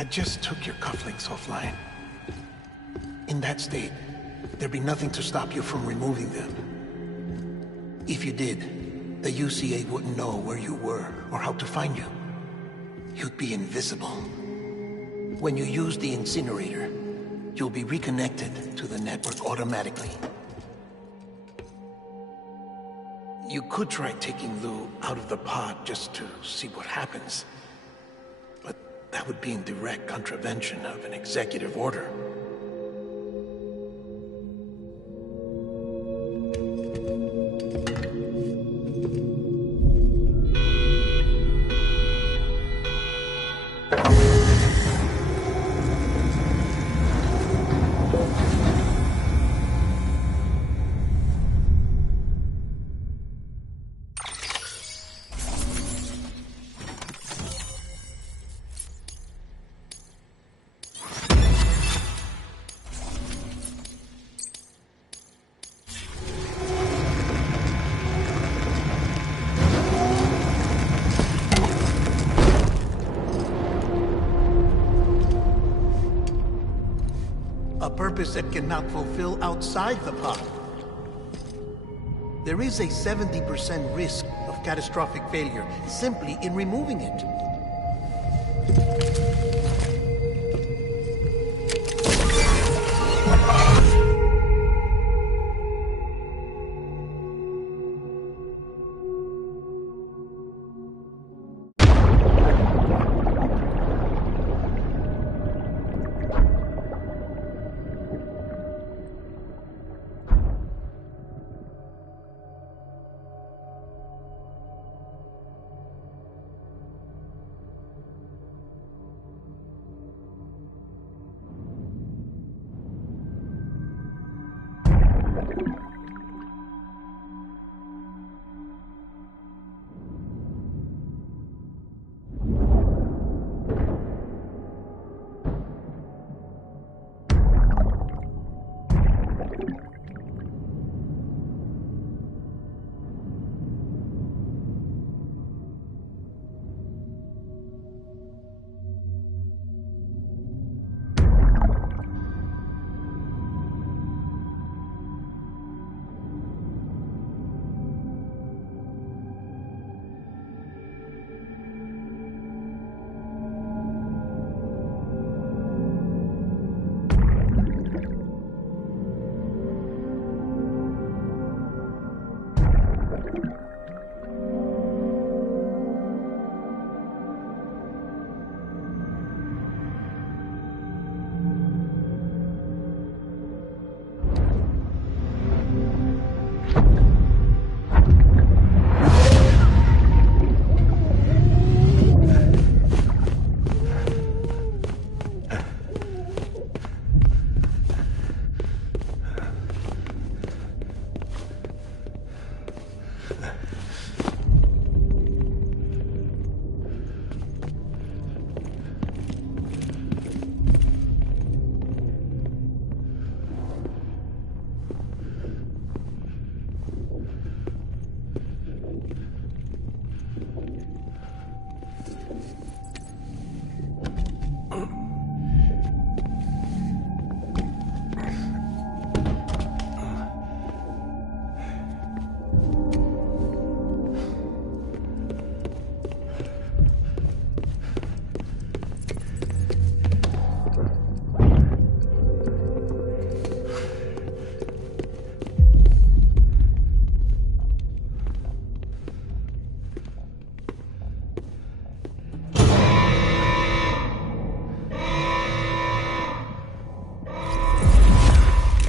I just took your cufflinks offline. In that state, there'd be nothing to stop you from removing them. If you did, the UCA wouldn't know where you were or how to find you. You'd be invisible. When you use the incinerator, you'll be reconnected to the network automatically. You could try taking Lou out of the pod just to see what happens. But that would be in direct contravention of an executive order. A purpose that cannot fulfill outside the pod. There is a 70% risk of catastrophic failure simply in removing it.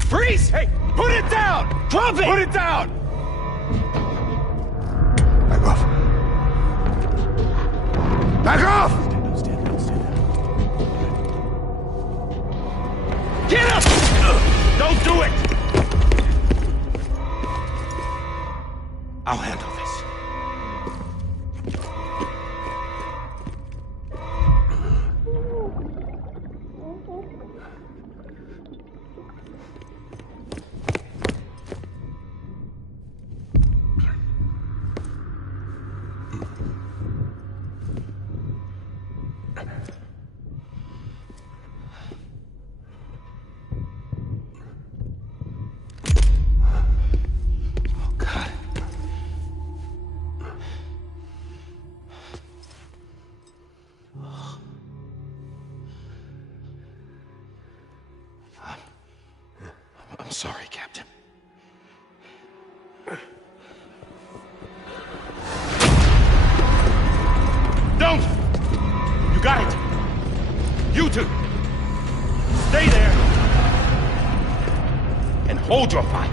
Freeze! Hey, put it down! Drop it! Put it down! Back off. Back off! Get up! Don't do it! I'll handle this. two, stay there and hold your fire.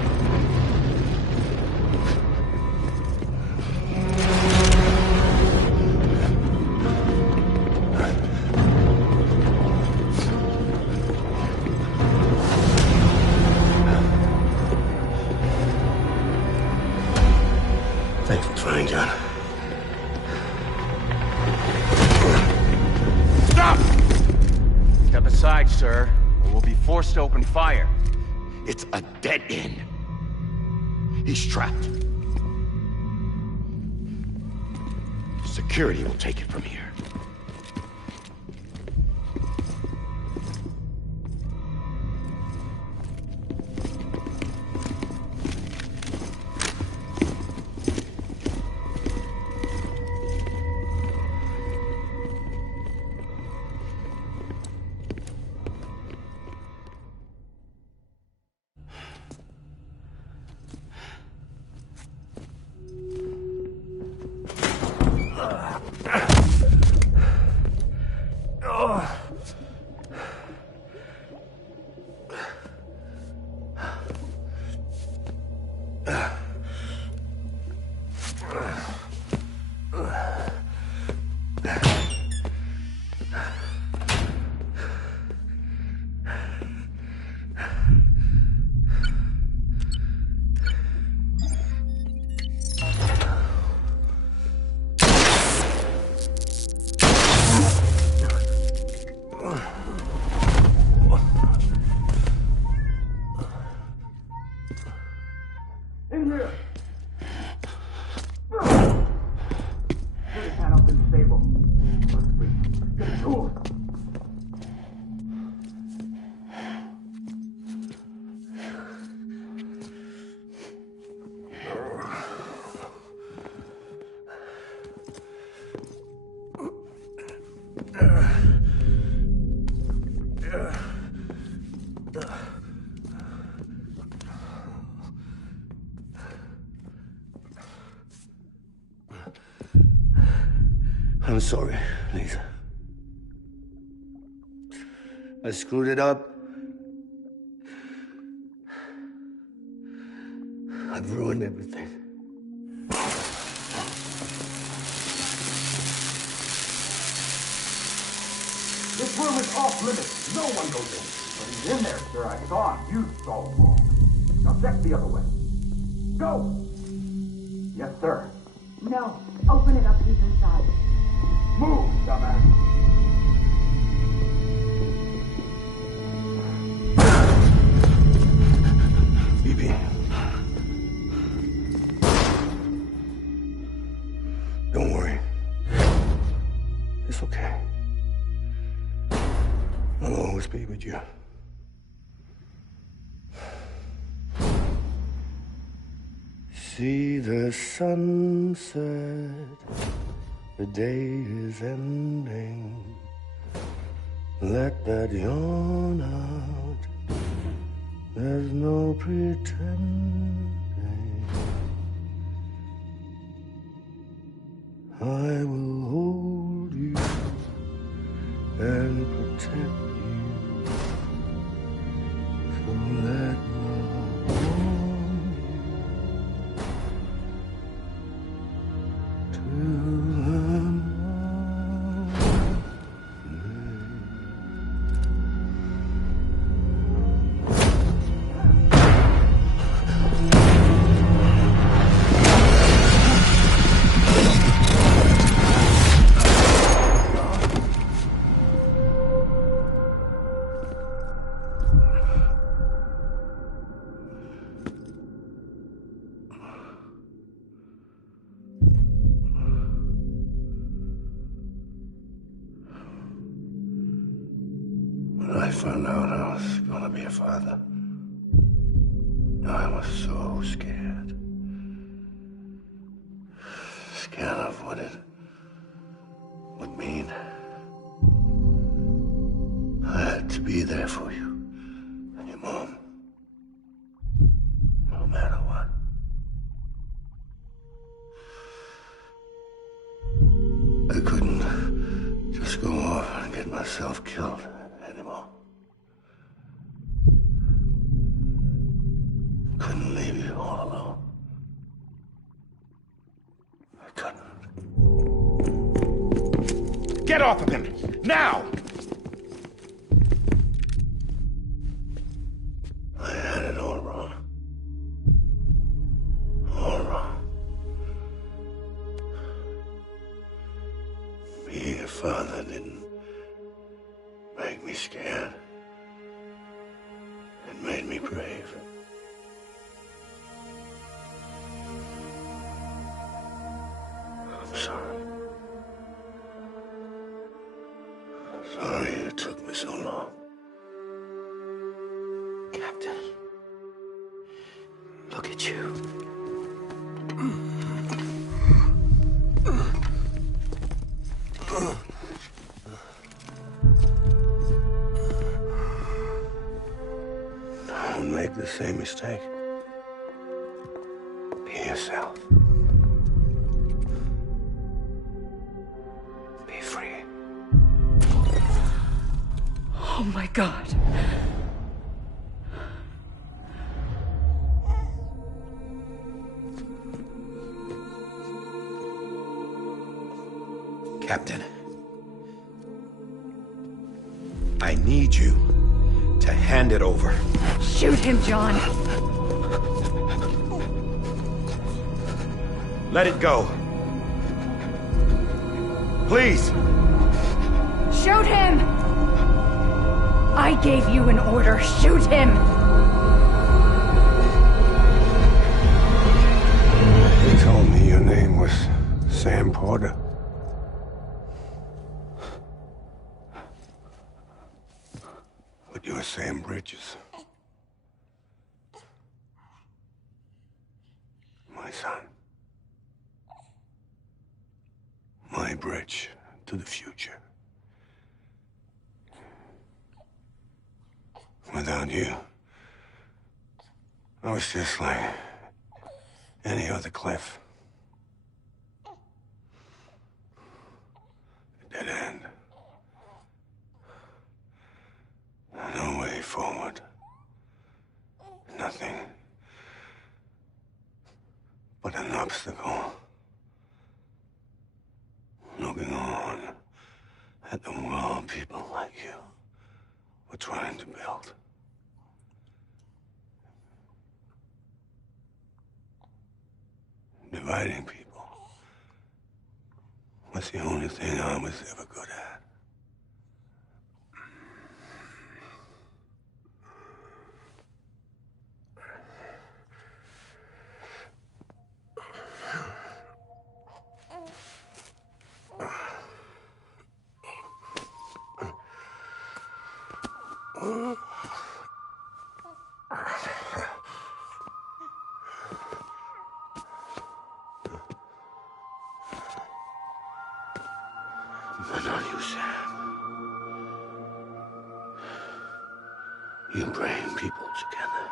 Thanks for trying, John. Stop! Step aside, sir, or we'll be forced to open fire. It's a dead end. He's trapped. Security will take it from here. I'm sorry, Lisa. I screwed it up. I've ruined everything. This room is off limits. No one goes in. But he's in there, sir. I saw him. You saw him wrong. Now check the other way. Go! Yes, sir. No. Open it up. He's inside. Move, dumbass. Bibi. Don't worry. It's okay. I'll always be with you. See the sunset. The day is ending. Let that yawn out. There's no pretending. I will hold you and protect you. So let love warm you till When I found out I was gonna be a father, I was so scared. Scared of what it would mean. I had to be there for you and your mom, no matter what. I couldn't just go off and get myself killed. Get off of him! Now! I had it all wrong. All wrong. Being a father didn't make me scared. It made me brave. I'm sorry. Sorry it took me so long. Captain, look at you. Don't make the same mistake. Be yourself. Be free. Oh my God. Captain, I need you to hand it over. Shoot him, John. Let it go. Please. Shoot him! I gave you an order. Shoot him! You told me your name was Sam Porter. But you're Sam Bridges. My son. My bridge to the future. Without you, I was just like any other Cliff. A dead end. No way forward. Nothing but an obstacle. Looking on at the world people like you were trying to build. Dividing people was the only thing I was ever good at. But not you, Sam. You bring people together.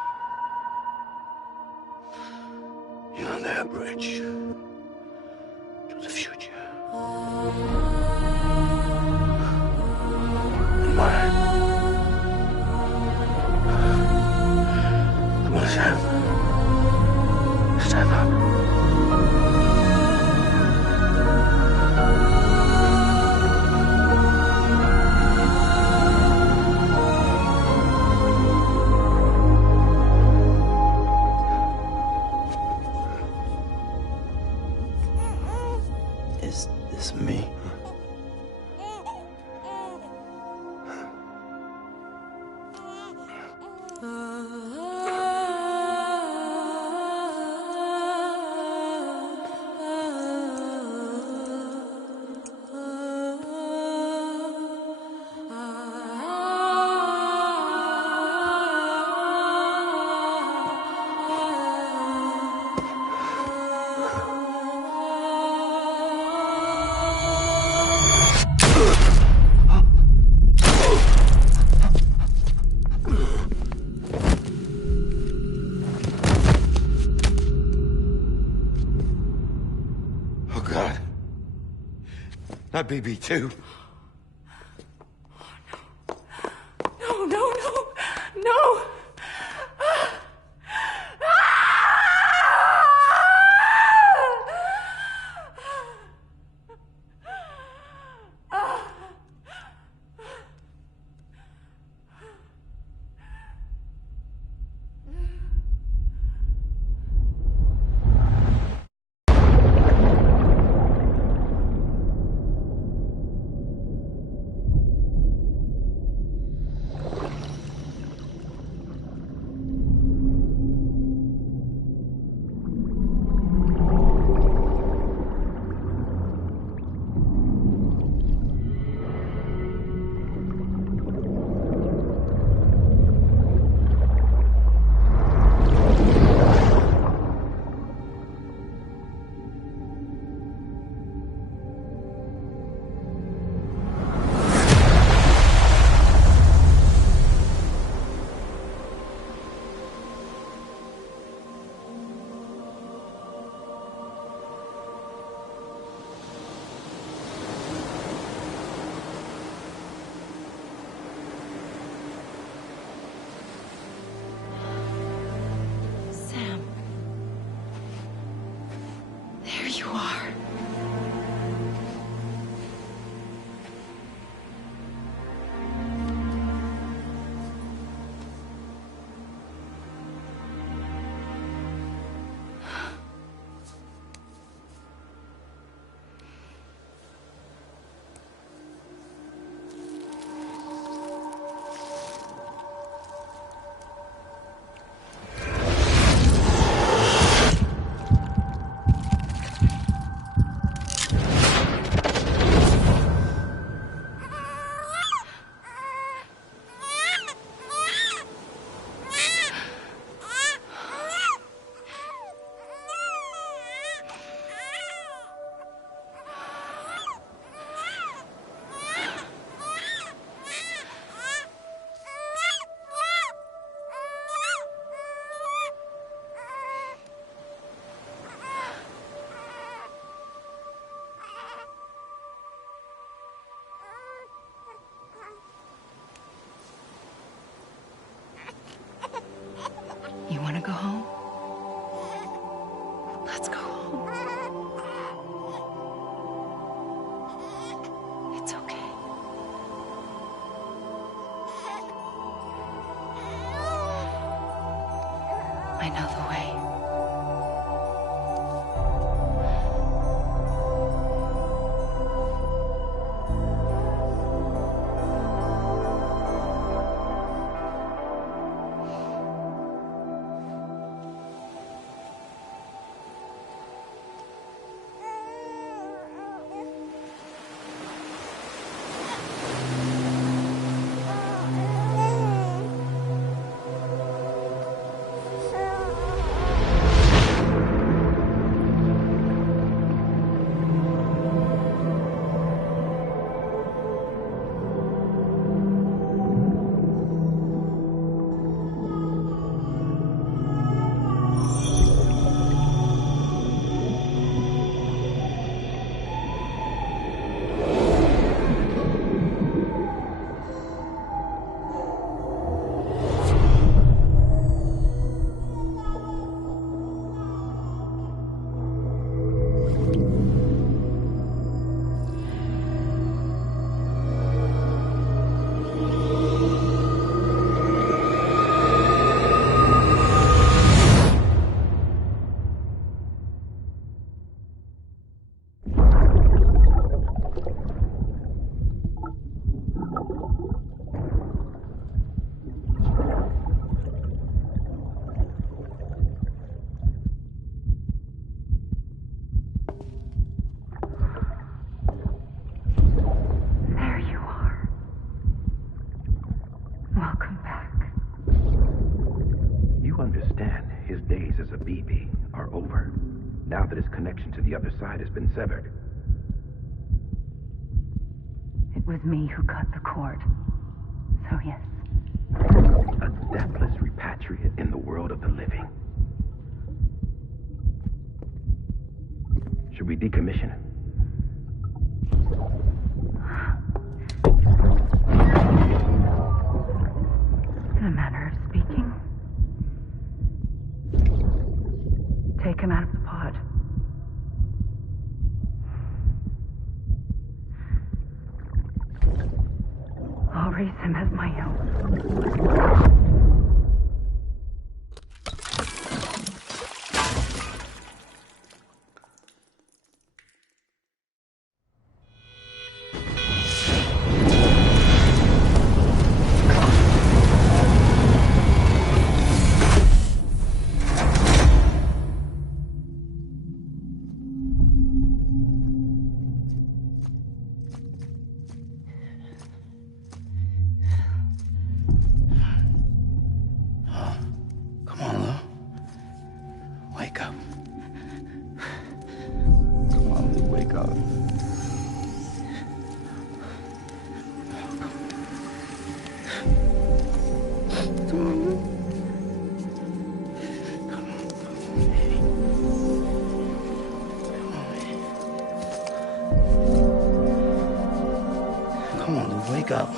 You're their bridge to the future. And mine. Come on, Sam. Stand up. Is this me? Oh, God. Not BB2. No, no, no, no! Ah! you are. You want to go home? Let's go home. It's okay. I know the way. Now that his connection to the other side has been severed. It was me who cut the cord. So yes. A deathless repatriate in the world of the living. Should we decommission him? In a manner of speaking. Take him out of the pod. I'll raise him as my own. Come on, Lou, wake up. Wake up. Come on. Wake up!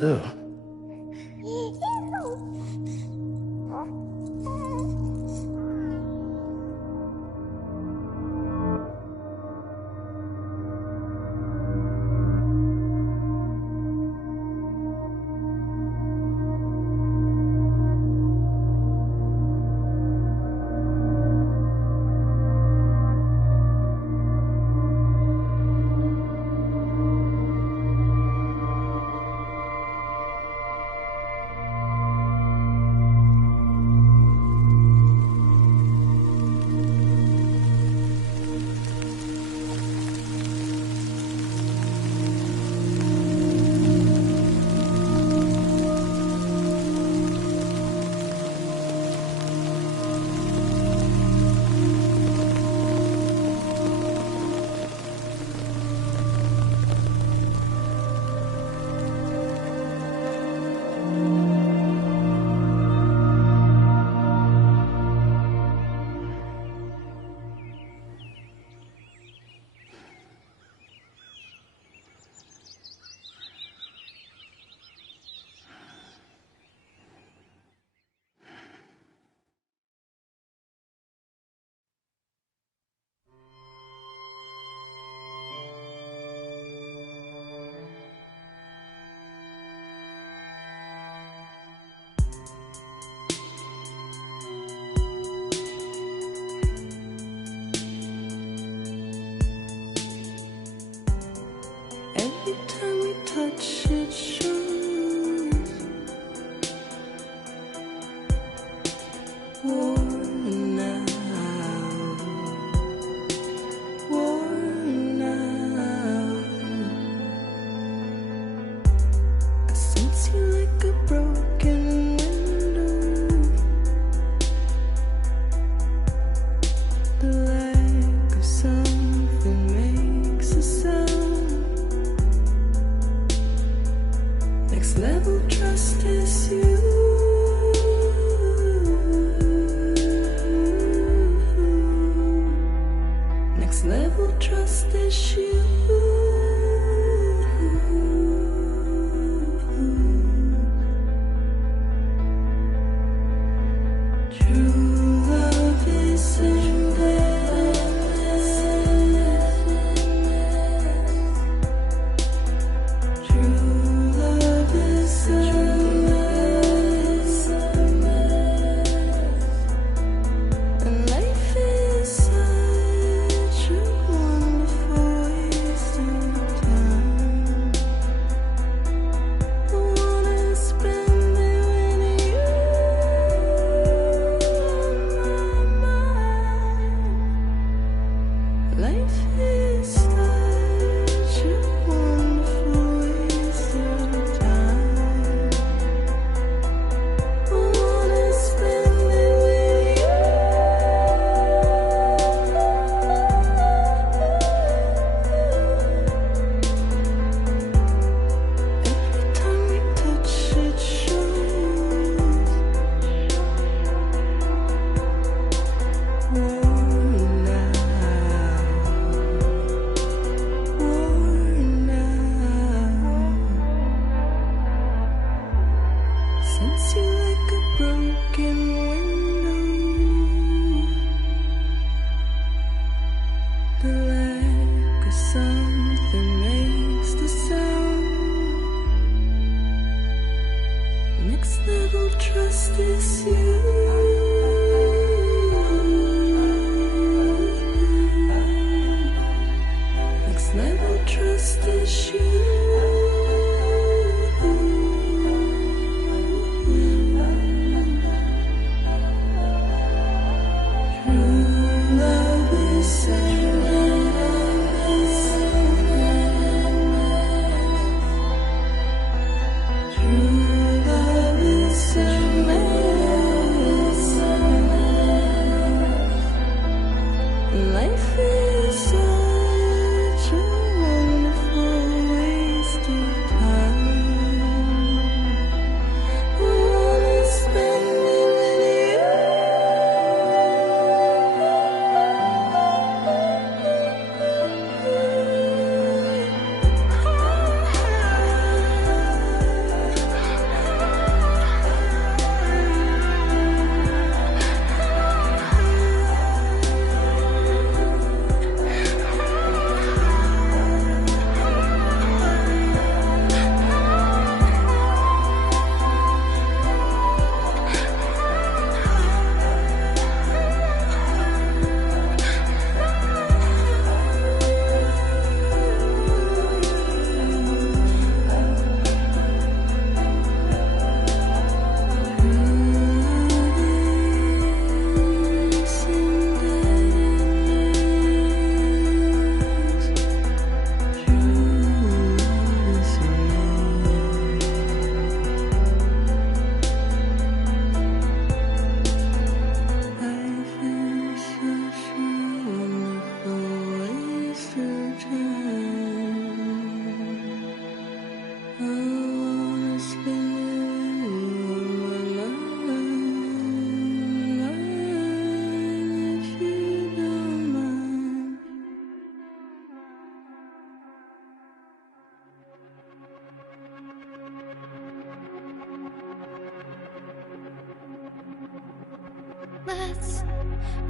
do. Every time we touch it shows worn out, worn out. I sense you like a broken window, the lack of something makes a sound. Next level trust is you. Next level trust is you. True love is endless. True love is endless. And life is such a wonderful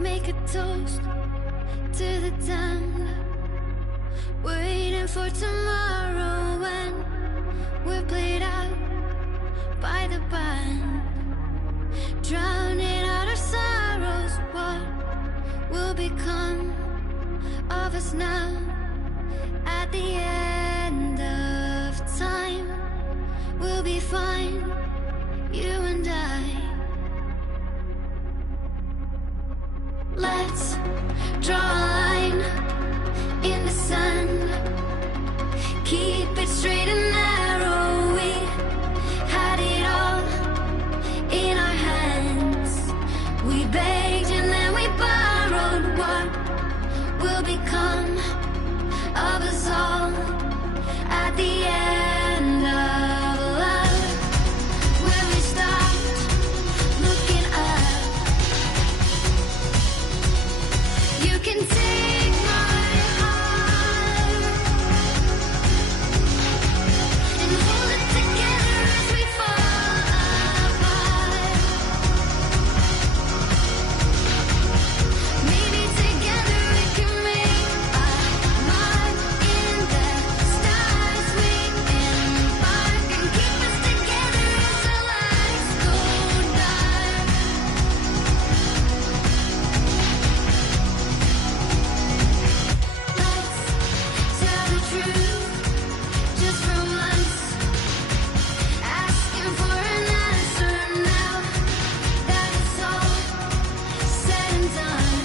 make a toast to the damned, waiting for tomorrow when we're played out by the band, drowning out our sorrows. What will become of us now at the end of time? We'll be fine, you and I. Let's draw a line in the sand, keep it straight and narrow. We had it all in our hands. We begged and then we borrowed. What will become of us all at the end of love? When we stopped looking up, you can take my heart and hold it together as we fall apart. Maybe together we can make a mark in the stars. We embark and keep us together as our lives go dark. Let's tell the truth just for once, asking for an answer now that it's all said and done.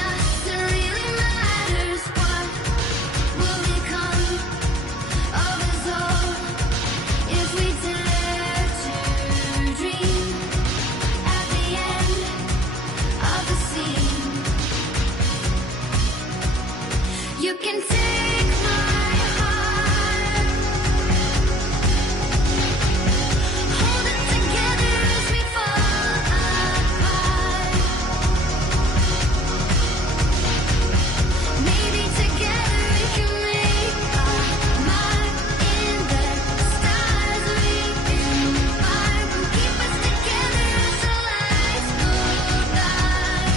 Nothing really matters. What will become of us all if we dare to dream at the end of the scene? You can take my heart, hold it together as we fall apart. Maybe together we can make a mark in the stars. We embark and keep us together as our lives go dark.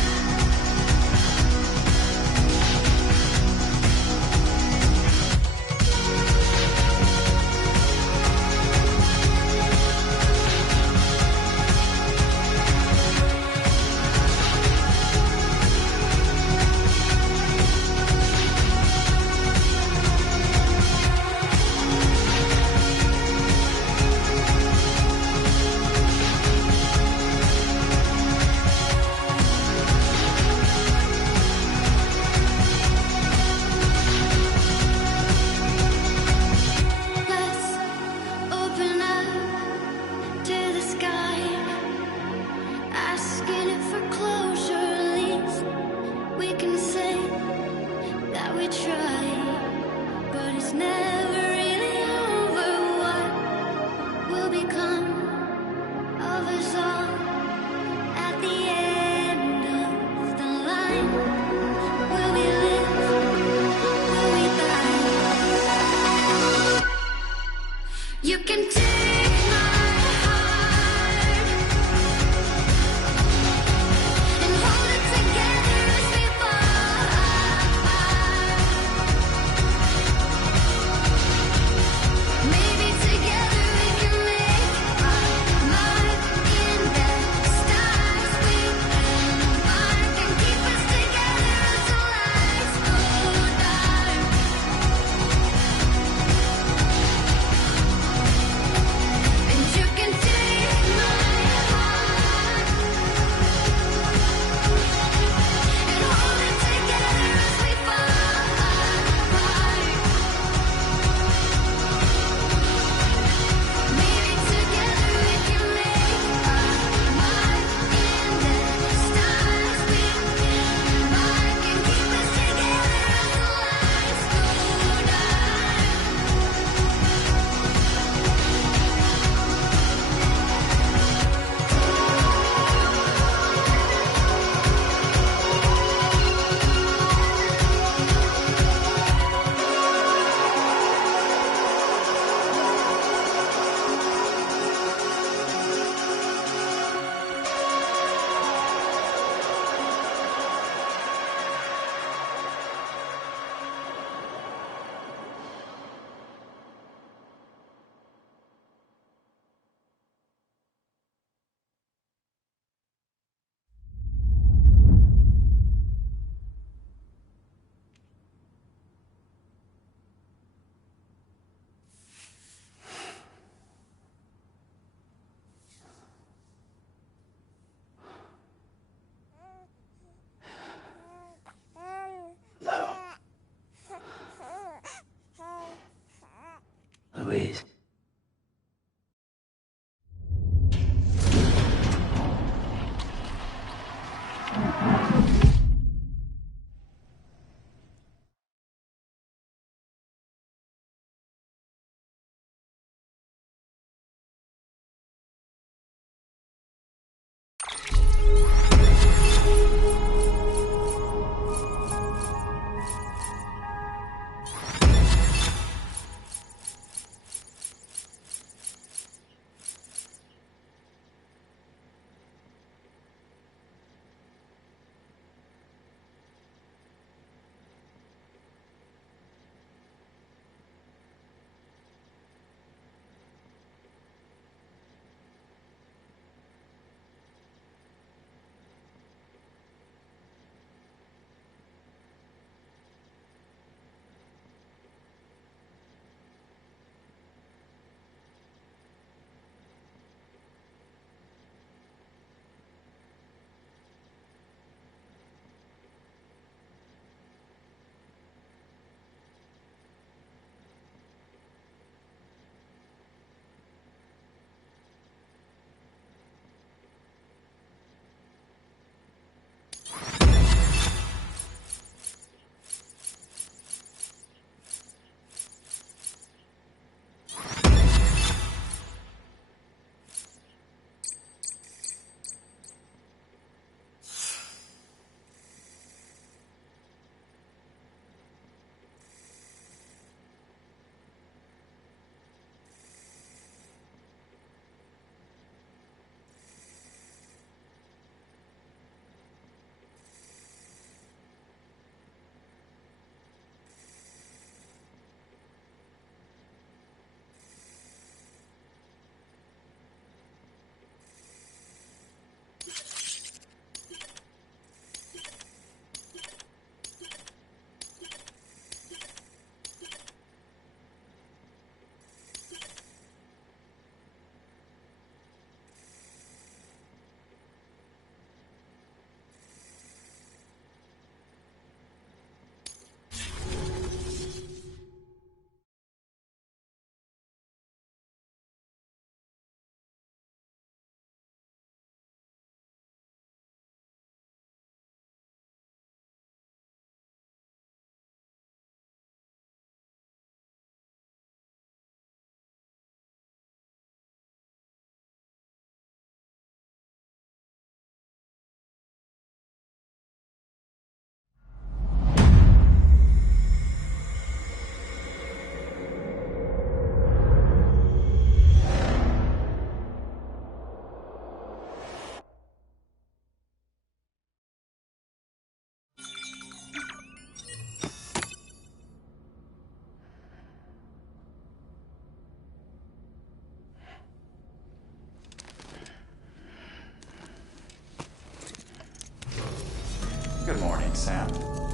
Good morning, Sam.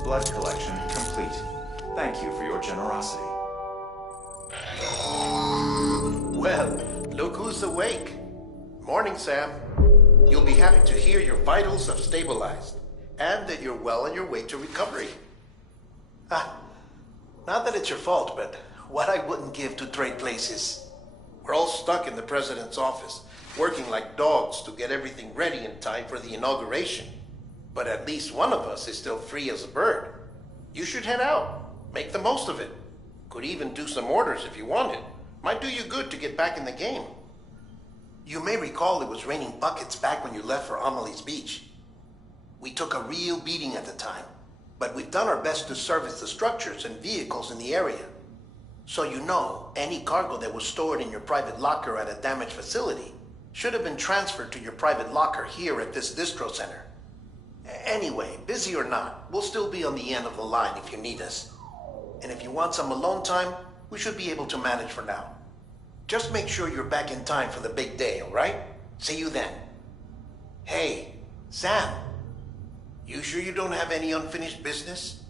Blood collection complete. Thank you for your generosity. Well, look who's awake. Morning, Sam. You'll be happy to hear your vitals have stabilized, and that you're well on your way to recovery. Not that it's your fault, but what I wouldn't give to trade places. We're all stuck in the president's office, working like dogs to get everything ready in time for the inauguration. But at least one of us is still free as a bird. You should head out. Make the most of it. Could even do some orders if you wanted. Might do you good to get back in the game. You may recall it was raining buckets back when you left for Amelie's Beach. We took a real beating at the time, but we've done our best to service the structures and vehicles in the area. So you know, any cargo that was stored in your private locker at a damaged facility should have been transferred to your private locker here at this distro center. Anyway, busy or not, we'll still be on the end of the line if you need us. And if you want some alone time, we should be able to manage for now. Just make sure you're back in time for the big day, all right? See you then. Hey, Sam. You sure you don't have any unfinished business?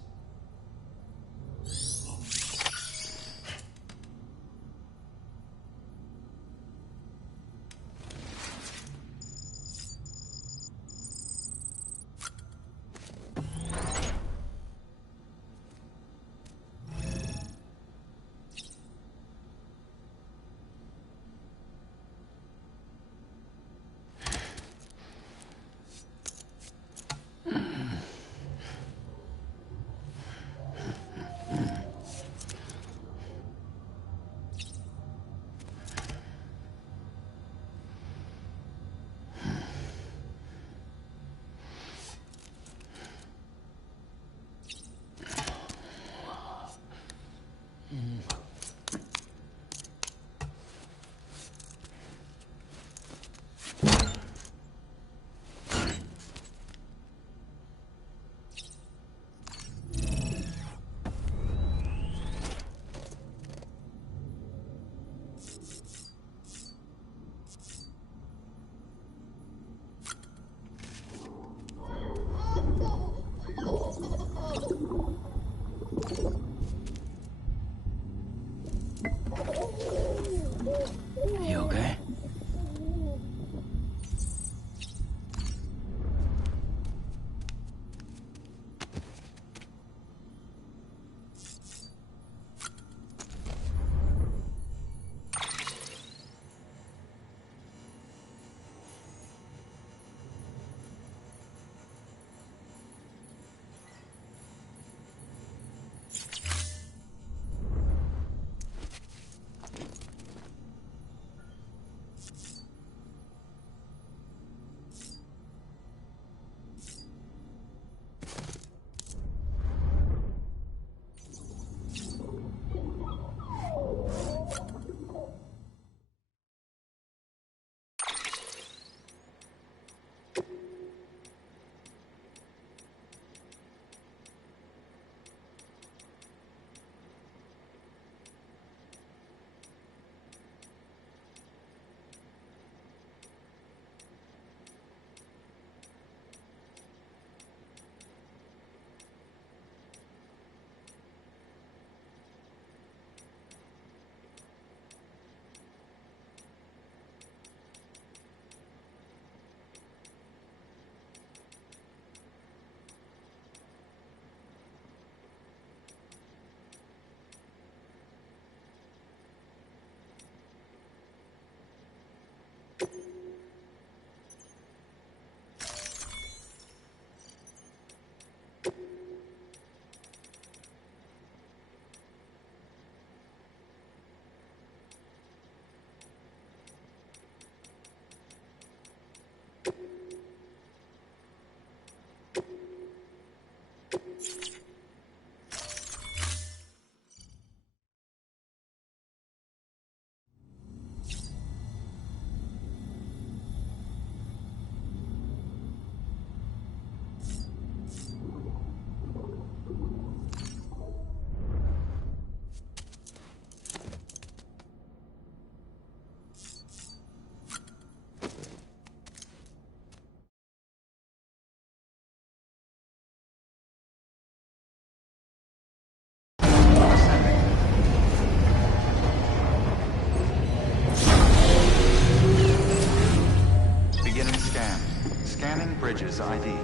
ID.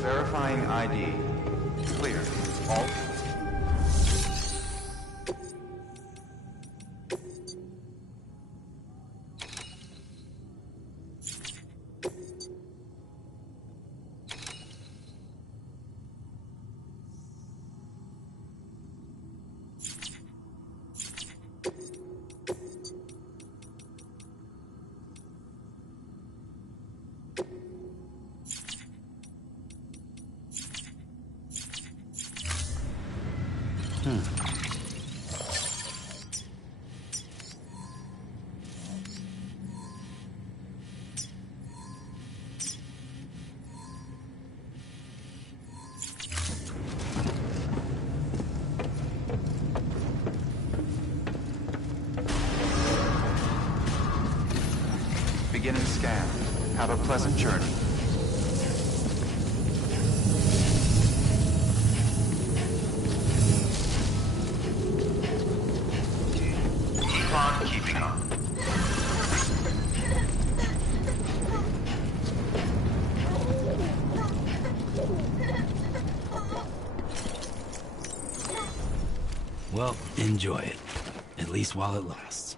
Verifying ID. Clear. All. Beginning scan. Have a pleasant journey. Keep on keeping up. Well, enjoy it. At least while it lasts.